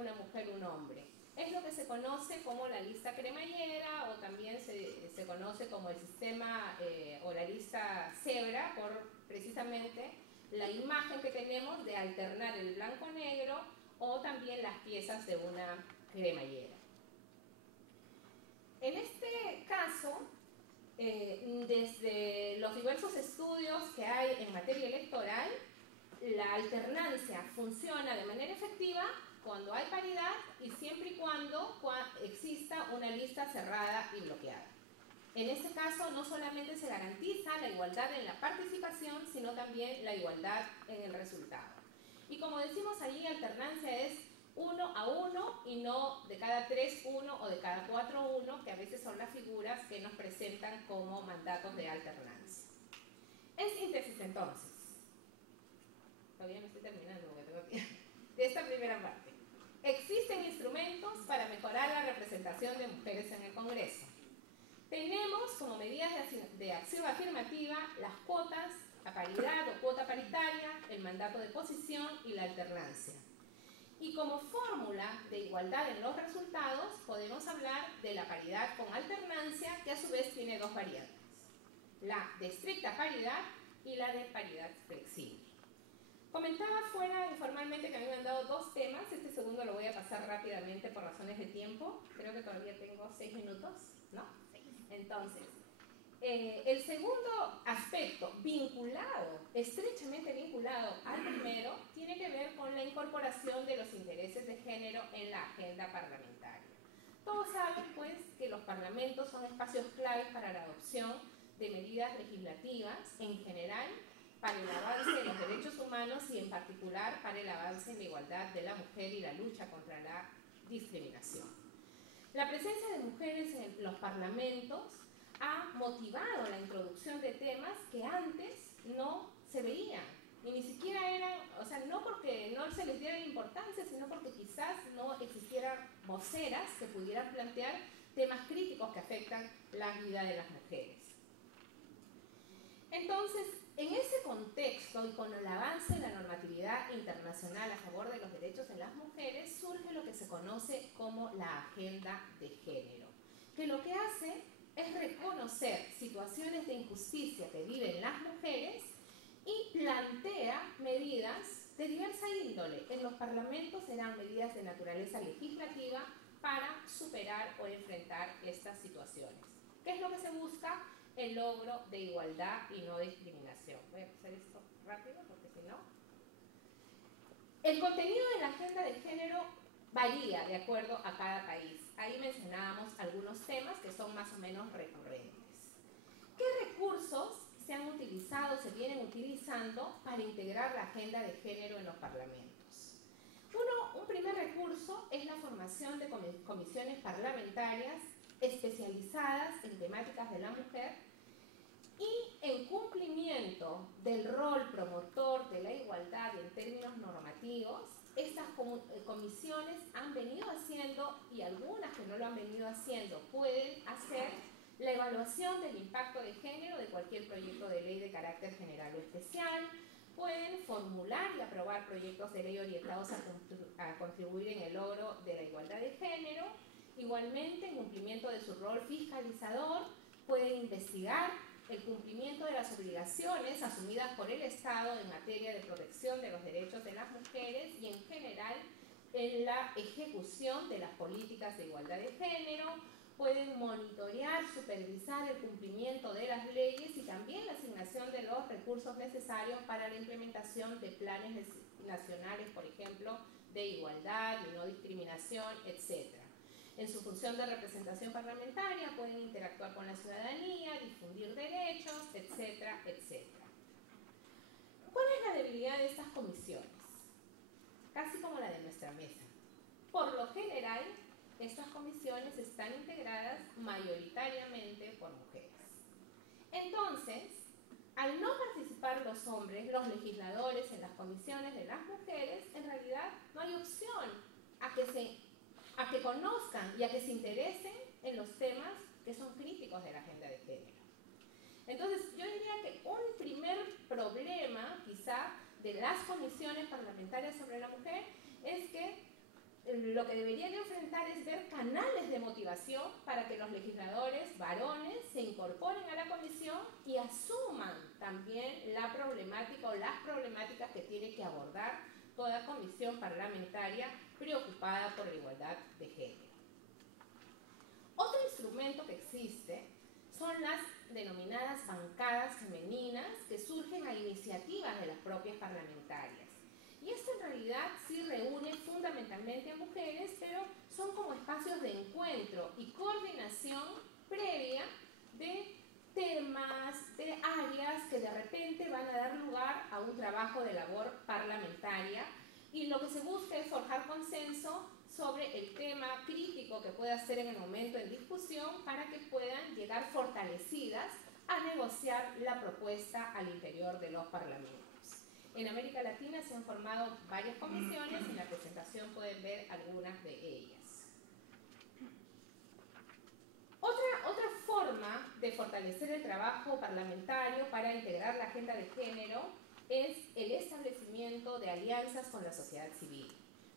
un hombre. Es lo que se conoce como la lista cremallera o también se conoce como el sistema o la lista cebra por precisamente la imagen que tenemos de alternar el blanco-negro o también las piezas de una cremallera. En este caso, desde los diversos estudios que hay en materia electoral, la alternancia funciona de manera efectiva cuando hay paridad y siempre y cuando exista una lista cerrada y bloqueada. En este caso no solamente se garantiza la igualdad en la participación, sino también la igualdad en el resultado. Y como decimos allí, alternancia es 1 a 1 y no de cada 3, 1 o de cada 4, 1, que a veces son las figuras que nos presentan como mandatos de alternancia. En síntesis, entonces, todavía no estoy terminando porque tengo tiempo, de esta primera parte. Existen instrumentos para mejorar la representación de mujeres en el Congreso. Tenemos como medidas de acción afirmativa las cuotas, la paridad o cuota paritaria, el mandato de posición y la alternancia. Y como fórmula de igualdad en los resultados, podemos hablar de la paridad con alternancia, que a su vez tiene dos variantes: la de estricta paridad y la de paridad flexible. Comentaba fuera informalmente que a mí me han dado dos temas. Este segundo lo voy a pasar rápidamente por razones de tiempo. Creo que todavía tengo 6 minutos, ¿no? Entonces, el segundo aspecto vinculado, estrechamente vinculado al primero, tiene que ver con la incorporación de los intereses de género en la agenda parlamentaria. Todos saben, pues, que los parlamentos son espacios claves para la adopción de medidas legislativas en general para el avance de los derechos humanos y en particular para el avance en la igualdad de la mujer y la lucha contra la discriminación. La presencia de mujeres en los parlamentos ha motivado la introducción de temas que antes no se veían, y ni siquiera eran, o sea, no porque no se les diera importancia, sino porque quizás no existieran voceras que pudieran plantear temas críticos que afectan la vida de las mujeres. Entonces, en ese contexto y con el avance de la normatividad internacional a favor de los derechos de las mujeres, surge lo que se conoce como la agenda de género, que lo que hace es reconocer situaciones de injusticia que viven las mujeres y plantea medidas de diversa índole. En los parlamentos serán medidas de naturaleza legislativa para superar o enfrentar estas situaciones. ¿Qué es lo que se busca? El logro de igualdad y no discriminación. Voy a hacer esto rápido porque si no... El contenido de la agenda de género varía de acuerdo a cada país. Ahí mencionábamos algunos temas que son más o menos recurrentes. ¿Qué recursos se han utilizado, se vienen utilizando para integrar la agenda de género en los parlamentos? Un primer recurso es la formación de comisiones parlamentarias especializadas en temáticas de la mujer y en cumplimiento del rol promotor de la igualdad en términos normativos. Estas comisiones han venido haciendo, y algunas que no lo han venido haciendo, pueden hacer la evaluación del impacto de género de cualquier proyecto de ley de carácter general o especial, pueden formular y aprobar proyectos de ley orientados a contribuir en el logro de la igualdad de género. Igualmente, en cumplimiento de su rol fiscalizador, pueden investigar el cumplimiento de las obligaciones asumidas por el Estado en materia de protección de los derechos de las mujeres y en general en la ejecución de las políticas de igualdad de género, pueden monitorear, supervisar el cumplimiento de las leyes y también la asignación de los recursos necesarios para la implementación de planes nacionales, por ejemplo, de igualdad y no discriminación, etc. En su función de representación parlamentaria pueden interactuar con la ciudadanía, difundir derechos, etcétera, etcétera. ¿Cuál es la debilidad de estas comisiones? Casi como la de nuestra mesa. Por lo general, estas comisiones están integradas mayoritariamente por mujeres. Entonces, al no participar los hombres, los legisladores en las comisiones de las mujeres, en realidad no hay opción a que conozcan y a que se interesen en los temas que son críticos de la agenda de género. Entonces, yo diría que un primer problema, quizá, de las comisiones parlamentarias sobre la mujer es que lo que deberían enfrentar es ver canales de motivación para que los legisladores varones se incorporen a la comisión y asuman también la problemática o las problemáticas que tiene que abordar toda comisión parlamentaria preocupada por la igualdad de género. Otro instrumento que existe son las denominadas bancadas femeninas que surgen a iniciativas de las propias parlamentarias. Y esto en realidad sí reúne fundamentalmente a mujeres, pero son como espacios de encuentro y coordinación previa de temas, de áreas que de repente van a dar lugar a un trabajo de labor parlamentaria, y lo que se busca es forjar consenso sobre el tema crítico que pueda ser en el momento en discusión para que puedan llegar fortalecidas a negociar la propuesta al interior de los parlamentos. En América Latina se han formado varias comisiones, en la presentación pueden ver algunas de ellas. Otra forma de fortalecer el trabajo parlamentario para integrar la agenda de género es el establecimiento de alianzas con la sociedad civil.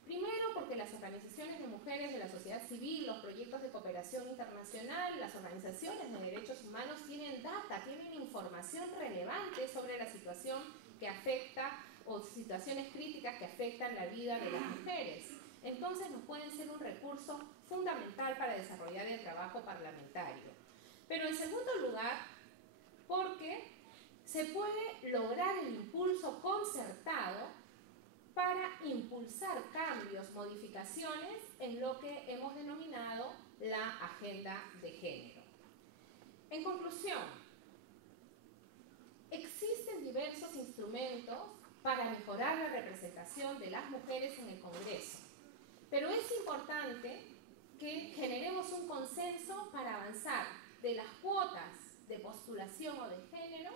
Primero, porque las organizaciones de mujeres de la sociedad civil, los proyectos de cooperación internacional, las organizaciones de derechos humanos tienen data, tienen información relevante sobre la situación que afecta o situaciones críticas que afectan la vida de las mujeres. Entonces nos pueden ser un recurso fundamental para desarrollar el trabajo parlamentario. Pero en segundo lugar, porque se puede lograr el impulso concertado para impulsar cambios, modificaciones en lo que hemos denominado la agenda de género. En conclusión, existen diversos instrumentos para mejorar la representación de las mujeres en el Congreso, pero es importante que generemos un consenso para avanzar de las cuotas de postulación o de género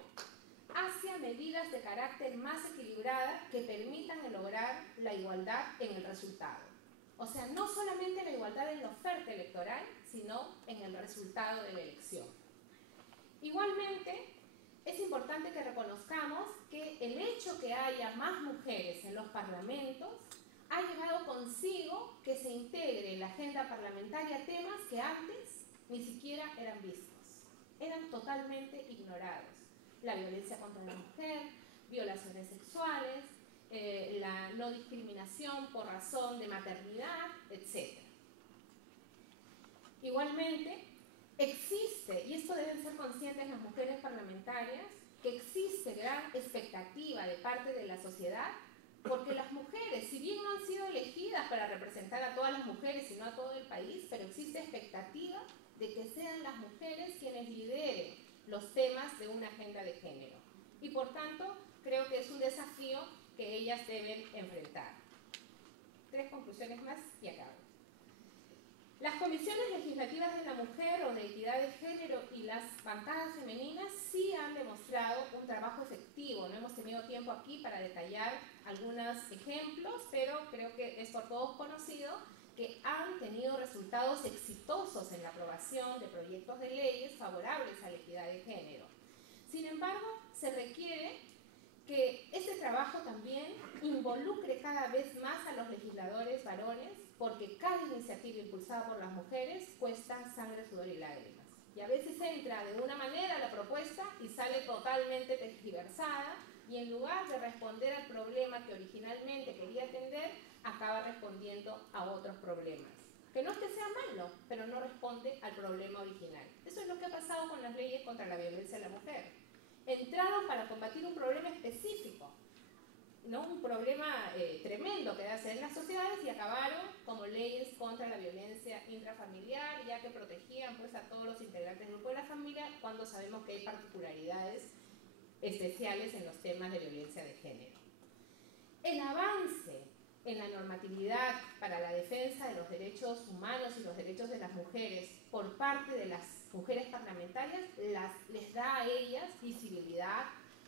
hacia medidas de carácter más equilibrada que permitan lograr la igualdad en el resultado. O sea, no solamente la igualdad en la oferta electoral, sino en el resultado de la elección. Igualmente, es importante que reconozcamos que el hecho que haya más mujeres en los parlamentos ha llevado consigo que se integre en la agenda parlamentaria temas que antes ni siquiera eran vistos, eran totalmente ignorados. La violencia contra la mujer, violaciones sexuales, la no discriminación por razón de maternidad, etc. Igualmente, existe, y esto deben ser conscientes las mujeres parlamentarias, que existe gran expectativa de parte de la sociedad, porque las mujeres, si bien no han sido elegidas para representar a todas las mujeres y no a todo el país, pero existe expectativa de que sean las mujeres quienes lideren los temas de una agenda de género. Y por tanto, creo que es un desafío que ellas deben enfrentar. 3 conclusiones más y acabo. Las comisiones legislativas de la mujer o de equidad de género y las bancadas femeninas sí han demostrado un trabajo efectivo. No hemos tenido tiempo aquí para detallar algunos ejemplos, pero creo que es por todos conocido que han tenido resultados exitosos en la aprobación de proyectos de leyes favorables a la equidad de género. Sin embargo, se requiere que este trabajo también involucre cada vez más a los legisladores varones, porque cada iniciativa impulsada por las mujeres cuesta sangre, sudor y lágrimas. Y a veces entra de una manera la propuesta y sale totalmente tergiversada, y en lugar de responder al problema que originalmente quería atender, acaba respondiendo a otros problemas. Que no es que sea malo, pero no responde al problema original. Eso es lo que ha pasado con las leyes contra la violencia de la mujer. Entraron para combatir un problema específico, ¿no? Un problema tremendo que hace en las sociedades, y acabaron como leyes contra la violencia intrafamiliar, ya que protegían pues, a todos los integrantes del grupo de la familia, cuando sabemos que hay particularidades especiales en los temas de violencia de género. El avance en la normatividad para la defensa de los derechos humanos y los derechos de las mujeres por parte de las mujeres parlamentarias les da a ellas visibilidad,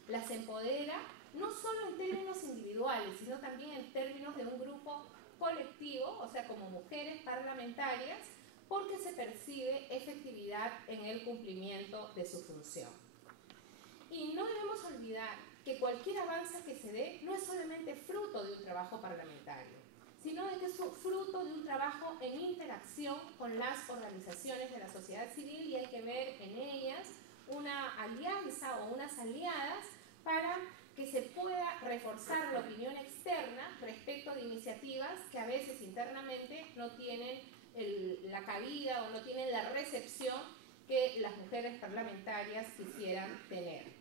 las empodera, no solo en términos individuales, sino también en términos de un grupo colectivo, o sea, como mujeres parlamentarias, porque se percibe efectividad en el cumplimiento de su función. Y no debemos olvidar que cualquier avance que se dé no es solamente fruto de un trabajo parlamentario, sino de que es fruto de un trabajo en interacción con las organizaciones de la sociedad civil, y hay que ver en ellas una alianza o unas aliadas para que se pueda reforzar la opinión externa respecto de iniciativas que a veces internamente no tienen la cabida o no tienen la recepción que las mujeres parlamentarias quisieran tener.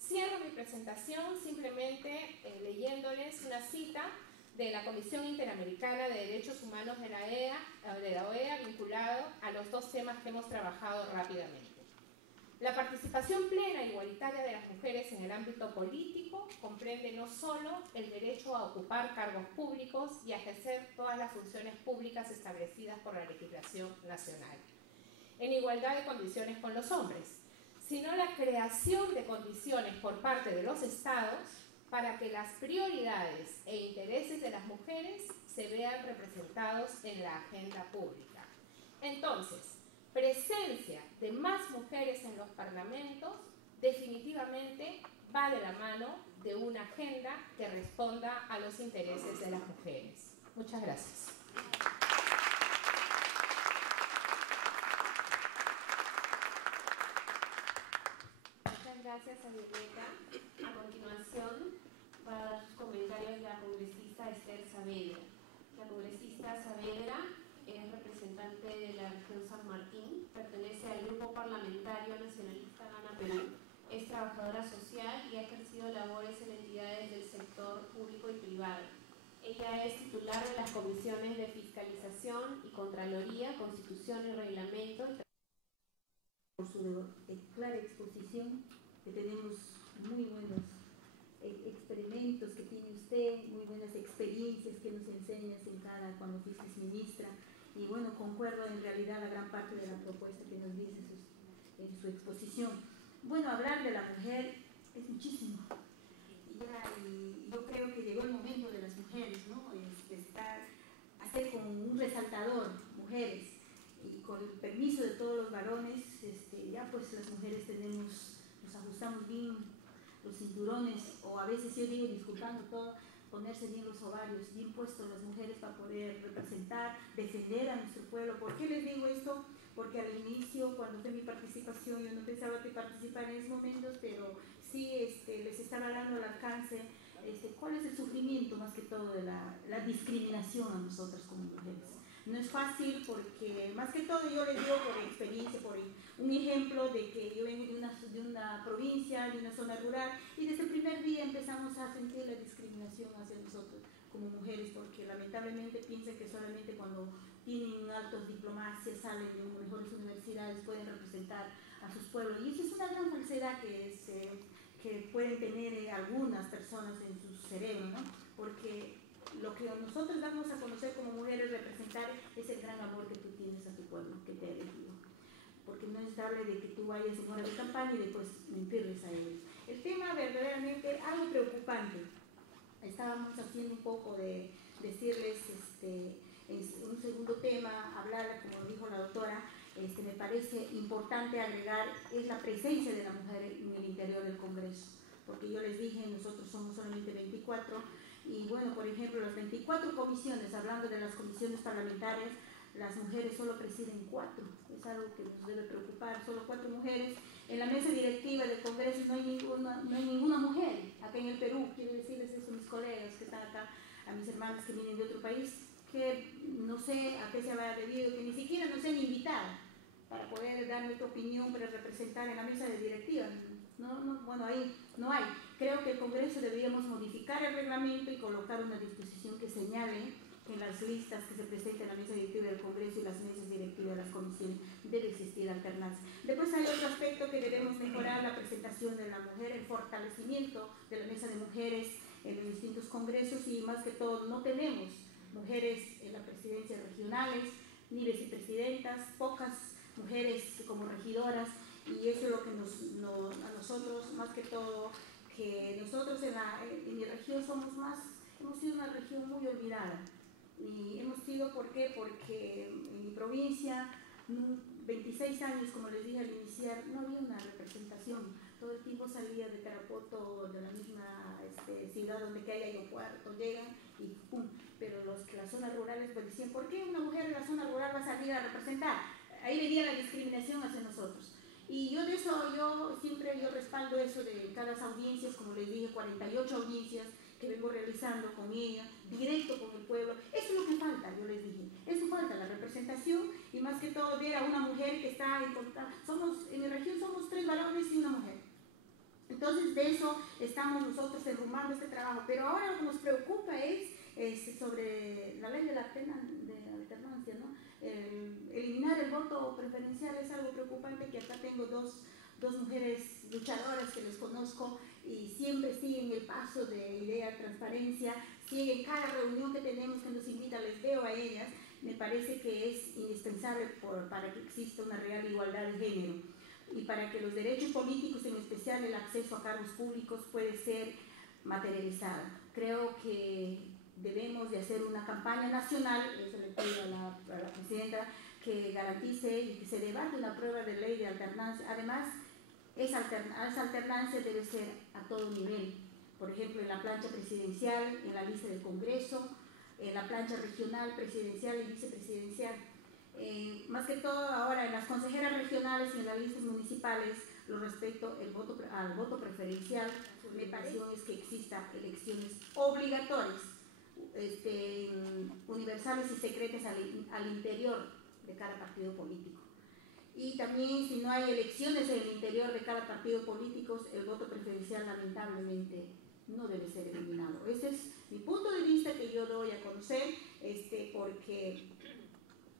Cierro mi presentación simplemente leyéndoles una cita de la Comisión Interamericana de Derechos Humanos de la OEA vinculado a los 2 temas que hemos trabajado rápidamente. La participación plena e igualitaria de las mujeres en el ámbito político comprende no solo el derecho a ocupar cargos públicos y a ejercer todas las funciones públicas establecidas por la legislación nacional, en igualdad de condiciones con los hombres, sino la creación de condiciones por parte de los estados para que las prioridades e intereses de las mujeres se vean representados en la agenda pública. Entonces, presencia de más mujeres en los parlamentos definitivamente va de la mano de una agenda que responda a los intereses de las mujeres. Muchas gracias. Muchas gracias a Violeta. A continuación va a dar sus comentarios la congresista Esther Saavedra. La congresista Saavedra es representante de la región San Martín, pertenece al Grupo Parlamentario Nacionalista Gana Perú, es trabajadora social y ha ejercido labores en entidades del sector público y privado. Ella es titular de las comisiones de Fiscalización y Contraloría, Constitución y Reglamento. Por su clara exposición, que tenemos muy buenos experimentos que tiene usted, muy buenas experiencias que nos enseñas cuando fuiste ministra, y bueno, concuerdo en realidad la gran parte de la propuesta que nos dice en su exposición. Bueno, hablar de la mujer es muchísimo, y yo creo que llegó el momento de las mujeres, ¿no? Hacer como un resaltador, mujeres, y con el permiso de todos los varones, ya pues las mujeres nos ajustamos bien los cinturones, o a veces yo digo, disculpando todo, ponerse bien los ovarios, bien puestos las mujeres para poder representar, defender a nuestro pueblo. ¿Por qué les digo esto? Porque al inicio, cuando fue mi participación, yo no pensaba que participar en esos momentos, pero sí les estaba dando al alcance cuál es el sufrimiento más que todo de la discriminación a nosotras como mujeres. No es fácil porque, más que todo, yo les digo por experiencia, por un ejemplo de que yo vengo de una provincia, de una zona rural, y desde el primer día empezamos a sentir la discriminación hacia nosotros como mujeres, porque lamentablemente piensan que solamente cuando tienen altos diplomacias, salen de mejores universidades, pueden representar a sus pueblos. Y eso es una gran falsedad que pueden tener algunas personas en su cerebro, ¿no? Porque lo que nosotros damos a conocer como mujeres representar es el gran amor que tú tienes a tu pueblo, que te ha elegido. Porque no es dable de que tú vayas en hora de campaña y después mentirles a ellos. El tema verdaderamente algo preocupante. Estábamos haciendo un poco de decirles, en un segundo tema, hablar, como dijo la doctora, me parece importante agregar, es la presencia de la mujer en el interior del Congreso. Porque yo les dije, nosotros somos solamente 24, y bueno, por ejemplo, las 24 comisiones, hablando de las comisiones parlamentarias, las mujeres solo presiden 4, es algo que nos debe preocupar, solo 4 mujeres. En la mesa directiva del Congreso no hay ninguna mujer, acá en el Perú. Quiero decirles esto a mis colegas que están acá, a mis hermanas que vienen de otro país, que no sé a qué se habrá debido, que ni siquiera nos han invitado para poder dar nuestra opinión, para representar en la mesa de directiva. Bueno, ahí no hay. Creo que el Congreso deberíamos modificar el reglamento y colocar una disposición que señale en las listas que se presenten en la mesa directiva del Congreso y las mesas directivas de las comisiones debe existir alternancia. Después hay otro aspecto que debemos mejorar, la presentación de la mujer, el fortalecimiento de la mesa de mujeres en los distintos congresos, y más que todo no tenemos mujeres en las presidencias regionales ni vicepresidentas, pocas mujeres como regidoras, y eso es lo que a nosotros, más que todo, que nosotros en mi región hemos sido una región muy olvidada. Y hemos sido, ¿por qué? Porque en mi provincia, 26 años, como les dije al iniciar, no había una representación. Todo el tiempo salía de Tarapoto, de la misma ciudad donde que hay aeropuerto, llegan y ¡pum! Pero las zonas rurales pues decían, ¿por qué una mujer en la zona rural va a salir a representar? Ahí venía la discriminación hacia nosotros. Y yo de eso, yo respaldo eso de cada audiencias, como les dije, 48 audiencias que vengo realizando con ella, directo con el pueblo. Eso es lo que falta, yo les dije. Eso falta, la representación, y más que todo ver a una mujer que está en contacto. En mi región somos 3 varones y una mujer. Entonces de eso estamos nosotros enrumando este trabajo. Pero ahora lo que nos preocupa es sobre la ley de la alternancia, ¿no? Eliminar el voto preferencial es algo preocupante, que acá tengo dos mujeres luchadoras que les conozco y siempre siguen el paso de idea, transparencia, siguen cada reunión que tenemos que nos invita, les veo a ellas. Me parece que es indispensable para que exista una real igualdad de género. y para que los derechos políticos, en especial el acceso a cargos públicos, puede ser materializado. Creo que debemos de hacer una campaña nacional, eso le pido a la presidenta, que garantice y que se debate una prueba de ley de alternancia. Además, esa alternancia debe ser a todo nivel, por ejemplo, en la plancha presidencial, en la lista del Congreso, en la plancha regional, presidencial y vicepresidencial. Más que todo ahora en las consejeras regionales y en las listas municipales, lo respecto al voto preferencial, mi pasión es que existan elecciones obligatorias, universales y secretas al interior de cada partido político. Y también, si no hay elecciones en el interior de cada partido político, el voto preferencial lamentablemente no debe ser eliminado. Ese es mi punto de vista que yo doy a conocer, porque,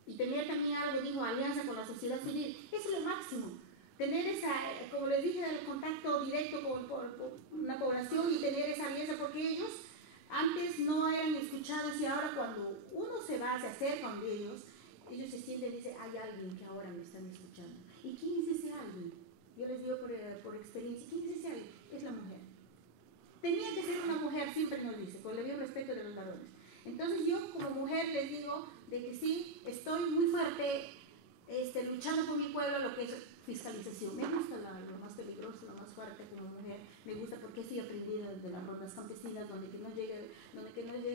y tener también algo, dijo, alianza con la sociedad civil, eso es lo máximo. Tener esa, como les dije, el contacto directo con una población y tener esa alianza, porque ellos antes no eran escuchados y ahora cuando uno se va, se acerca de ellos se sienten y dicen, hay alguien que ahora me están escuchando. ¿Y quién es ese alguien? Yo les digo por experiencia, ¿quién es ese alguien? Es la mujer. Tenía que ser una mujer, siempre nos dice, por el debido respeto de los varones. Entonces yo como mujer les digo de que sí, estoy muy fuerte luchando por mi pueblo, lo que es fiscalización. Me gusta lo más peligroso, lo más fuerte como mujer. Me gusta porque estoy aprendido de las rondas campesinas, donde que no llega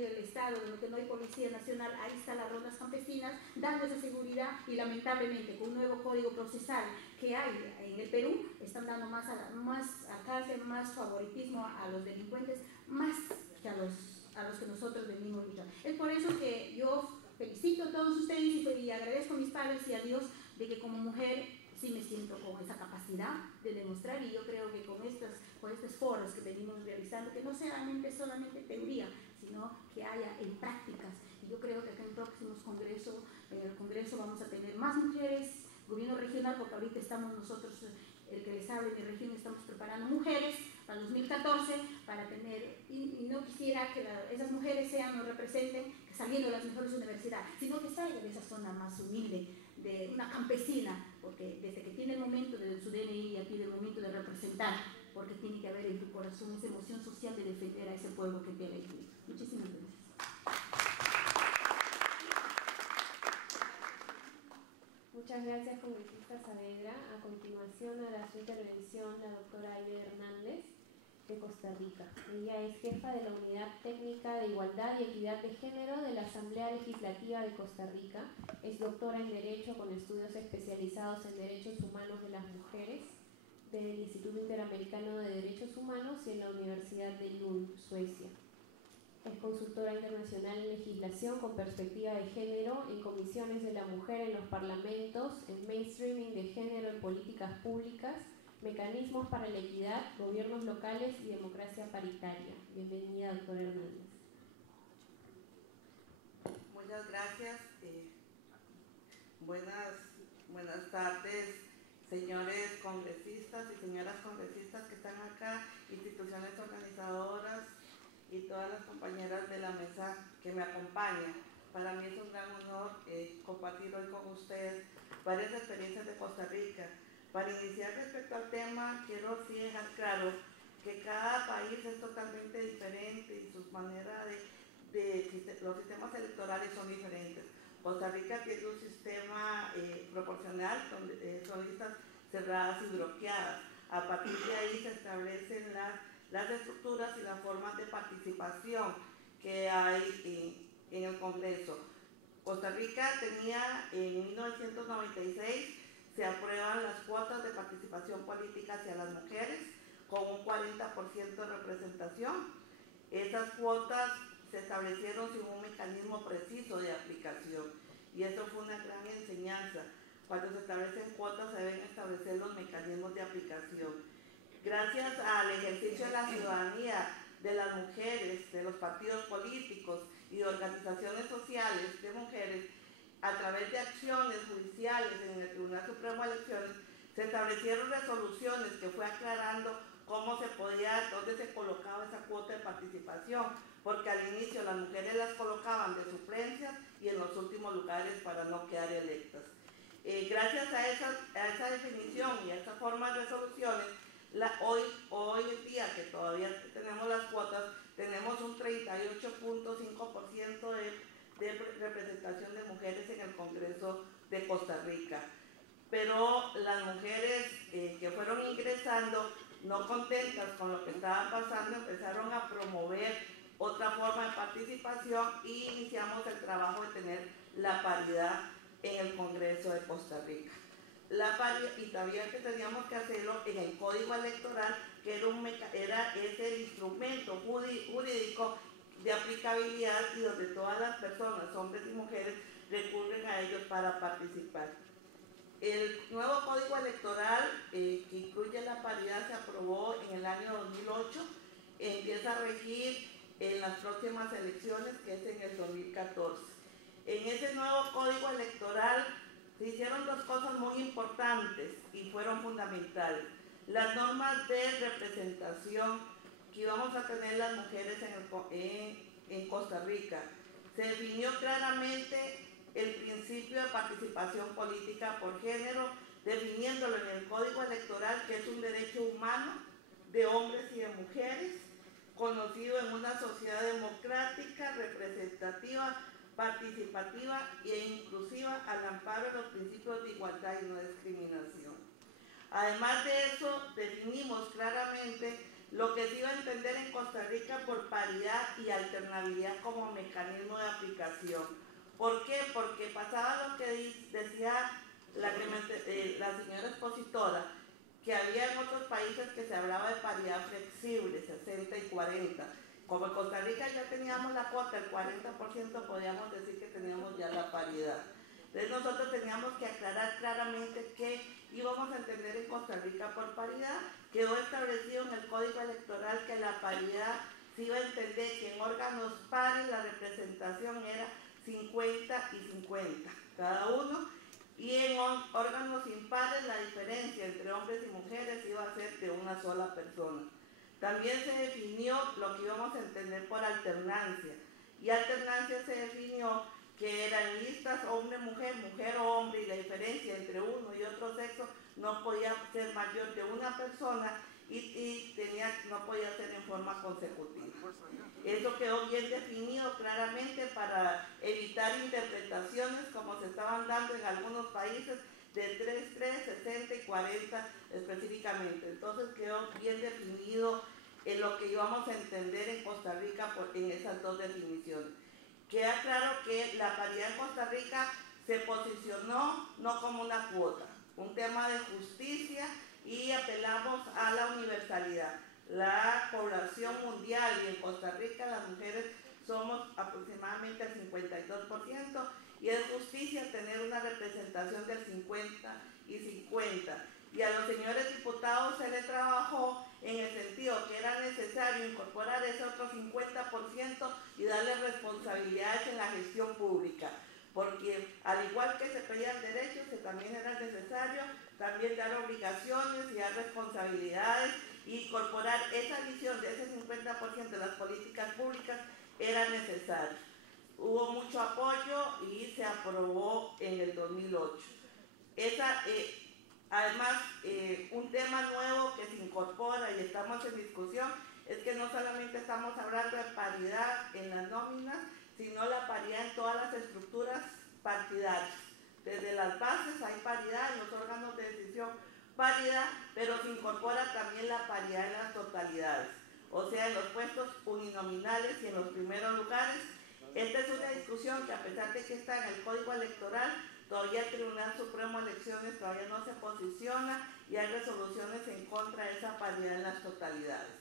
el Estado, donde que no hay Policía Nacional. Ahí están las rondas campesinas, dando esa seguridad, y lamentablemente con un nuevo código procesal que hay en el Perú, están dando más alcance, más favoritismo a los delincuentes, más que a los que nosotros venimos luchando. Es por eso que yo felicito a todos ustedes y agradezco a mis padres y a Dios de que como mujer sí me siento con esa capacidad de demostrar, y yo creo que con estos foros que venimos realizando, que no sea solamente teoría, sino que haya en prácticas. Y yo creo que acá en próximos congresos, en el Congreso vamos a tener más mujeres, gobierno regional, porque ahorita estamos nosotros, el que les hable de mi región, estamos preparando mujeres para 2014, para tener, y no quisiera que esas mujeres nos representen saliendo de las mejores universidades, sino que salgan de esa zona más humilde, de una campesina, porque desde que tiene el momento de su DNI ya tiene el momento de representar, porque tiene que haber en tu corazón esa emoción social de defender a ese pueblo que te ha elegido. Muchísimas gracias. Muchas gracias, congresista Saavedra. A continuación hará su intervención la doctora Aide Hernández, de Costa Rica. Ella es jefa de la Unidad Técnica de Igualdad y Equidad de Género de la Asamblea Legislativa de Costa Rica. Es doctora en Derecho con estudios especializados en Derechos Humanos de las Mujeres del Instituto Interamericano de Derechos Humanos y en la Universidad de Lund, Suecia. Es consultora internacional en legislación con perspectiva de género, en comisiones de la mujer en los parlamentos, en mainstreaming de género en políticas públicas, mecanismos para la equidad, gobiernos locales y democracia paritaria. Bienvenida, doctora Hernández. Muchas gracias. Buenas tardes, señores congresistas y señoras congresistas que están acá, instituciones organizadoras y todas las compañeras de la mesa que me acompañan. Para mí es un gran honor compartir hoy con ustedes varias experiencias de Costa Rica. Para iniciar respecto al tema, quiero sí dejar claro que cada país es totalmente diferente y sus maneras los sistemas electorales son diferentes. Costa Rica tiene un sistema proporcional, donde son listas cerradas y bloqueadas. A partir de ahí se establecen las estructuras y las formas de participación que hay en el Congreso. Costa Rica tenía en 1996, se aprueban las cuotas de participación política hacia las mujeres con un 40% de representación. Esas cuotas se establecieron sin un mecanismo preciso de aplicación, y eso fue una gran enseñanza. Cuando se establecen cuotas se deben establecer los mecanismos de aplicación. Gracias al ejercicio de la ciudadanía de las mujeres, de los partidos políticos y de organizaciones sociales de mujeres, a través de acciones judiciales en el Tribunal Supremo de Elecciones, se establecieron resoluciones que fue aclarando cómo se podía, dónde se colocaba esa cuota de participación, porque al inicio las mujeres las colocaban de suplencias y en los últimos lugares para no quedar electas. Gracias a esa definición y a esa forma de resoluciones, hoy en día que todavía tenemos las cuotas, tenemos un 38.5% de representación de mujeres en el Congreso de Costa Rica. Pero las mujeres que fueron ingresando, no contentas con lo que estaba pasando, empezaron a promover otra forma de participación y iniciamos el trabajo de tener la paridad en el Congreso de Costa Rica. Y también que teníamos que hacerlo en el Código Electoral, que es el instrumento jurídico de aplicabilidad y donde todas las personas, hombres y mujeres, recurren a ellos para participar. El nuevo Código Electoral que incluye la paridad se aprobó en el año 2008, empieza a regir en las próximas elecciones, que es en el 2014. En ese nuevo Código Electoral se hicieron dos cosas muy importantes y fueron fundamentales. Las normas de representación que íbamos a tener las mujeres en Costa Rica. Se definió claramente el principio de participación política por género, definiéndolo en el Código Electoral, que es un derecho humano de hombres y de mujeres, conocido en una sociedad democrática, representativa, participativa e inclusiva al amparo de los principios de igualdad y no discriminación. Además de eso, definimos claramente lo que se iba a entender en Costa Rica por paridad y alternabilidad como mecanismo de aplicación. ¿Por qué? Porque pasaba lo que decía la señora expositora, que había en otros países que se hablaba de paridad flexible, 60 y 40. Como en Costa Rica ya teníamos la cuota, el 40%, podíamos decir que teníamos ya la paridad. Entonces nosotros teníamos que aclarar claramente qué íbamos a entender en Costa Rica por paridad. Quedó establecido en el Código Electoral que la paridad se iba a entender que en órganos pares la representación era 50 y 50 cada uno, y en órganos impares la diferencia entre hombres y mujeres iba a ser de una sola persona. También se definió lo que íbamos a entender por alternancia, y alternancia se definió que eran listas hombre-mujer, mujer-hombre, y la diferencia entre uno y otro sexo no podía ser mayor de una persona y no podía ser en forma consecutiva. Eso quedó bien definido claramente para evitar interpretaciones como se estaban dando en algunos países de 3, 60 y 40 específicamente. Entonces quedó bien definido en lo que íbamos a entender en Costa Rica en esas dos definiciones. Queda claro que la paridad en Costa Rica se posicionó no como una cuota, un tema de justicia, y apelamos a la universalidad. La población mundial y en Costa Rica las mujeres somos aproximadamente el 52%, y es justicia tener una representación del 50 y 50. Y a los señores diputados se les trabajó en el sentido que era necesario incorporar ese otro 50% y darle responsabilidades en la gestión pública, porque al igual que se pedían derechos, que también era necesario también dar obligaciones y dar responsabilidades, y incorporar esa visión de ese 50% de las políticas públicas era necesario. Hubo mucho apoyo y se aprobó en el 2008. Además, un tema nuevo que se incorpora y estamos en discusión es que no solamente estamos hablando de paridad en las nóminas, sino la paridad en todas las estructuras partidarias. Desde las bases hay paridad, en los órganos de decisión paridad, pero se incorpora también la paridad en las totalidades, o sea, en los puestos uninominales y en los primeros lugares. Esta es una discusión que, a pesar de que está en el Código Electoral, todavía el Tribunal Supremo de Elecciones todavía no se posiciona y hay resoluciones en contra de esa paridad en las totalidades.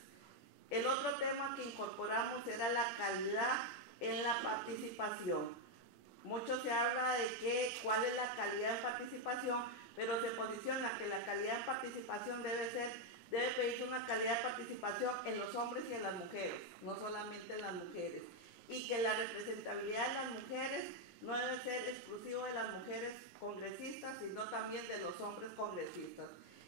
El otro tema que incorporamos era la calidad en la participación. Mucho se habla de cuál es la calidad de participación, pero se posiciona que la calidad de participación debe pedirse una calidad de participación en los hombres y en las mujeres, no solamente en las mujeres, y que la representabilidad de las mujeres no debe ser exclusivo de las mujeres congresistas, sino también de los hombres congresistas.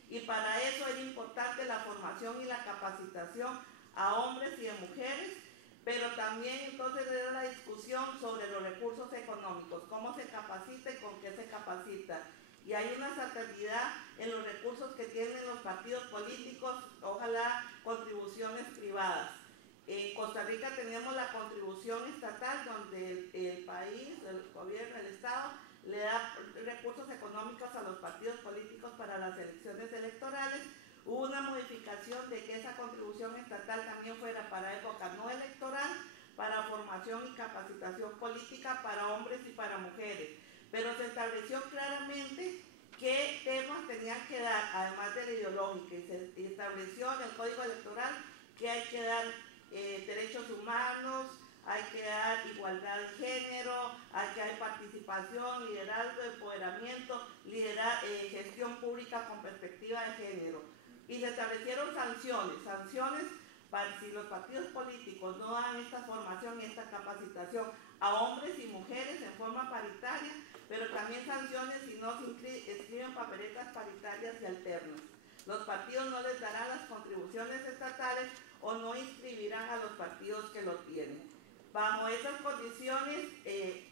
Y para eso era importante la formación y la capacitación a hombres y a mujeres, pero también entonces era la discusión sobre los recursos económicos, cómo se capacita y con qué se capacita. y hay una salubridad en los recursos que tienen los partidos políticos, ojalá contribuciones privadas. En Costa Rica tenemos la contribución estatal, donde el país, el gobierno, el Estado, le da recursos económicos a los partidos políticos para las elecciones electorales. Hubo una modificación de que esa contribución estatal también fuera para época no electoral, para formación y capacitación política para hombres y para mujeres. Pero se estableció claramente qué temas tenían que dar, además del ideológico, y se estableció en el Código Electoral que hay que dar derechos humanos, hay que dar igualdad de género, hay que dar participación, liderazgo, empoderamiento, gestión pública con perspectiva de género. Y se establecieron sanciones para si los partidos políticos no dan esta formación y esta capacitación a hombres y mujeres en forma paritaria, pero también sanciones si no se escriben papeletas paritarias y alternas. Los partidos no les darán las contribuciones estatales o no inscribirán a los partidos que lo tienen. Bajo esas condiciones,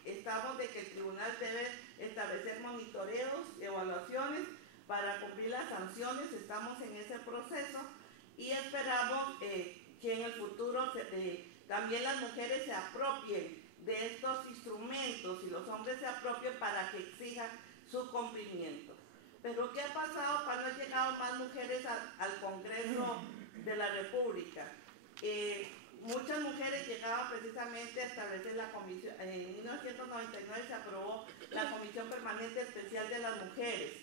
estamos de que el tribunal debe establecer monitoreos y evaluaciones para cumplir las sanciones. Estamos en ese proceso y esperamos que en el futuro también las mujeres se apropien de estos instrumentos y los hombres se apropien para que exijan su cumplimiento. Pero ¿qué ha pasado cuando han llegado más mujeres al Congreso de la República? Muchas mujeres llegaban precisamente a establecer la comisión. En 1999 se aprobó la Comisión Permanente Especial de las Mujeres,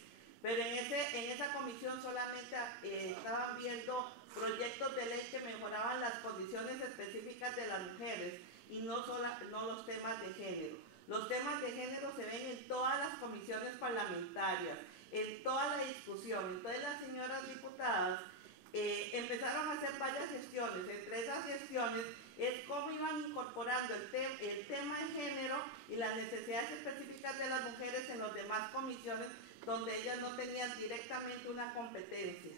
pero en esa comisión solamente estaban viendo proyectos de ley que mejoraban las condiciones específicas de las mujeres y no los temas de género. Los temas de género se ven en todas las comisiones parlamentarias, en toda la discusión. Entonces las señoras diputadas empezaron a hacer varias gestiones. Entre esas gestiones es cómo iban incorporando el tema de género y las necesidades específicas de las mujeres en las demás comisiones donde ellas no tenían directamente una competencia,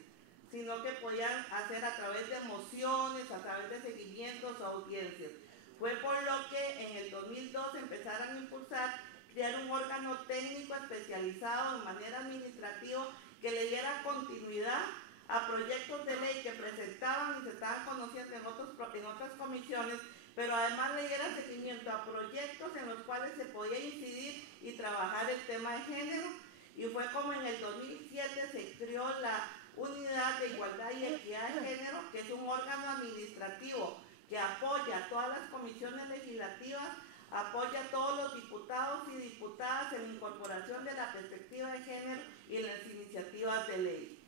sino que podían hacer a través de mociones, a través de seguimientos o audiencias. Fue por lo que en el 2002 empezaron a impulsar crear un órgano técnico especializado de manera administrativa que le diera continuidad a proyectos de ley que presentaban y se estaban conociendo en otras comisiones, pero además le diera seguimiento a proyectos en los cuales se podía incidir y trabajar el tema de género. Y fue como en el 2007 se creó la Unidad de Igualdad y Equidad de Género, que es un órgano administrativo que apoya a todas las comisiones legislativas, apoya a todos los diputados y diputadas en la incorporación de la perspectiva de género y las iniciativas de ley.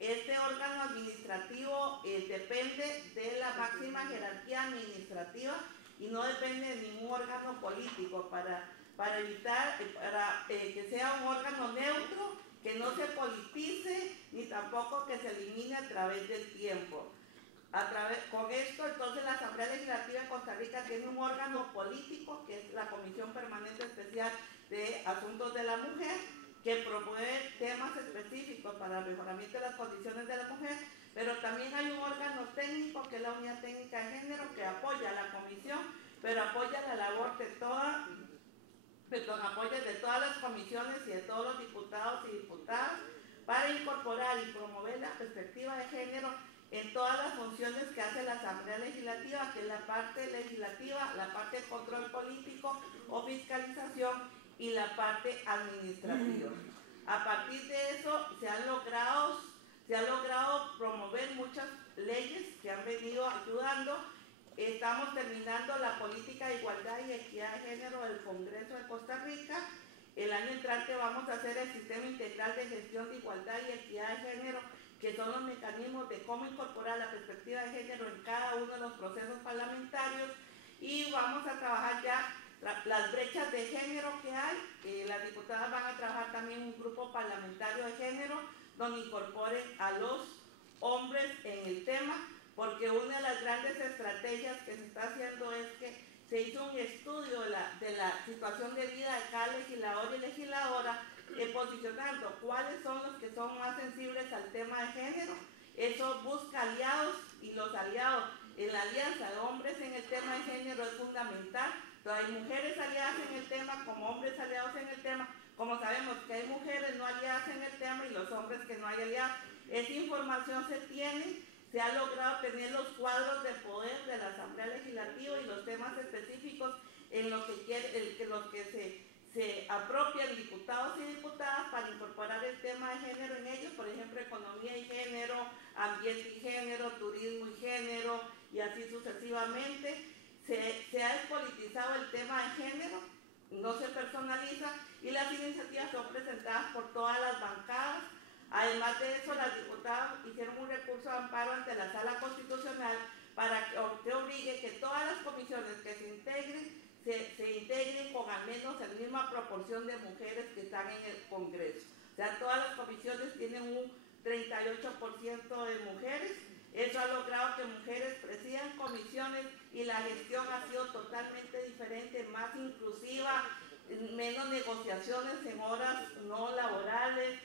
Este órgano administrativo depende de la máxima jerarquía administrativa y no depende de ningún órgano político para evitar que sea un órgano neutro, que no se politice ni tampoco que se elimine a través del tiempo. Con esto, entonces, la Asamblea Legislativa de Costa Rica tiene un órgano político, que es la Comisión Permanente Especial de Asuntos de la Mujer, que promueve temas específicos para el mejoramiento de las condiciones de la mujer, pero también hay un órgano técnico, que es la Unidad Técnica de Género, que apoya a la comisión, pero apoya la labor de apoya de todas las comisiones y de todos los diputados y diputadas para incorporar y promover la perspectiva de género en todas las funciones que hace la Asamblea Legislativa, que es la parte legislativa, la parte de control político o fiscalización y la parte administrativa. A partir de eso se han logrado promover muchas leyes que han venido ayudando. Estamos terminando la política de igualdad y equidad de género del Congreso de Costa Rica. El año entrante vamos a hacer el sistema integral de gestión de igualdad y equidad de género, que son los mecanismos de cómo incorporar la perspectiva de género en cada uno de los procesos parlamentarios, y vamos a trabajar ya las brechas de género que hay. Las diputadas van a trabajar también un grupo parlamentario de género donde incorporen a los hombres en el tema, porque una de las grandes estrategias que se está haciendo es que se hizo un estudio de la situación de vida de cada legislador y legisladora, posicionando cuáles son los que son más sensibles al tema de género. Eso busca aliados, y los aliados en la alianza de hombres en el tema de género es fundamental. Entonces, hay mujeres aliadas en el tema como hombres aliados en el tema como sabemos que hay mujeres no aliadas en el tema y los hombres que no hay aliados. Esa información se tiene, se ha logrado tener los cuadros de poder de la Asamblea Legislativa y los temas específicos en los que se apropian diputados y diputadas para incorporar el tema de género en ellos, por ejemplo, economía y género, ambiente y género, turismo y género, y así sucesivamente. Se ha despolitizado el tema de género, no se personaliza, y las iniciativas son presentadas por todas las bancadas. Además de eso, las diputadas hicieron un recurso de amparo ante la Sala Constitucional para que obligue que todas las comisiones que se integren con al menos la misma proporción de mujeres que están en el Congreso. O sea, todas las comisiones tienen un 38% de mujeres. Eso ha logrado que mujeres presidan comisiones y la gestión ha sido totalmente diferente, más inclusiva, menos negociaciones en horas no laborales,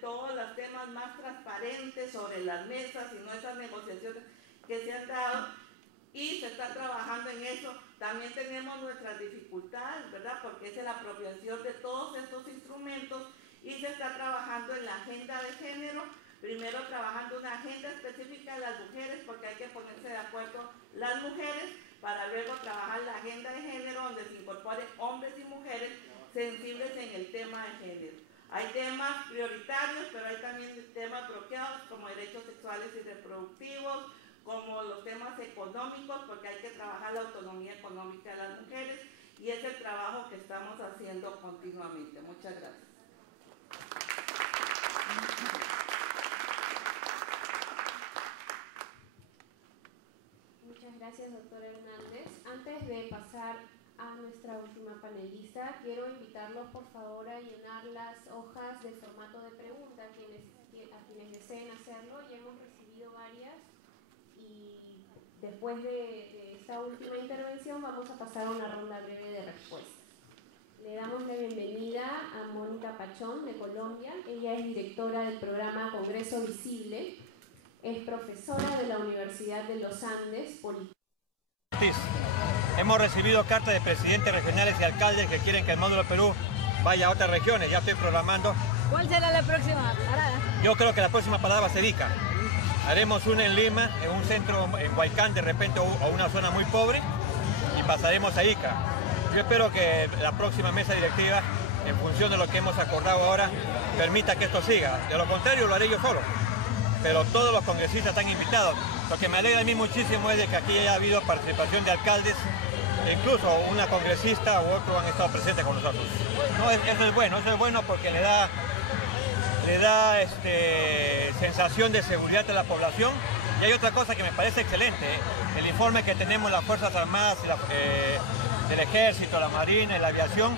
todos los temas más transparentes sobre las mesas y no esas negociaciones que se han dado, y se está trabajando en eso. También tenemos nuestras dificultades, ¿verdad? Porque es la apropiación de todos estos instrumentos, y se está trabajando en la agenda de género, primero trabajando una agenda específica de las mujeres, porque hay que ponerse de acuerdo las mujeres, para luego trabajar la agenda de género, donde se incorporen hombres y mujeres sensibles en el tema de género. Hay temas prioritarios, pero hay también temas bloqueados, como derechos sexuales y reproductivos, como los temas económicos, porque hay que trabajar la autonomía económica de las mujeres, y es el trabajo que estamos haciendo continuamente. Muchas gracias. Muchas gracias, doctora Hernández. Antes de pasar a nuestra última panelista, quiero invitarlos por favor a llenar las hojas de formato de pregunta a quienes deseen hacerlo. Ya hemos recibido varias, y después de esta última intervención vamos a pasar a una ronda breve de respuestas. Le damos la bienvenida a Mónica Pachón, de Colombia. Ella es directora del programa Congreso Visible, es profesora de la Universidad de los Andes. Hemos recibido cartas de presidentes regionales y alcaldes que quieren que el módulo Perú vaya a otras regiones. Ya estoy programando. ¿Cuál será la próxima parada? Yo creo que la próxima parada va a ser Ica. Haremos una en Lima, en un centro en Huaycán de repente, o una zona muy pobre, y pasaremos a Ica. Yo espero que la próxima mesa directiva, en función de lo que hemos acordado ahora, permita que esto siga. De lo contrario, lo haré yo solo. Pero todos los congresistas están invitados. Lo que me alegra a mí muchísimo es de que aquí haya habido participación de alcaldes, e incluso una congresista u otro han estado presentes con nosotros. No, eso es bueno porque le da sensación de seguridad a la población. Y hay otra cosa que me parece excelente, el informe que tenemos las Fuerzas Armadas, del Ejército, la Marina y la Aviación,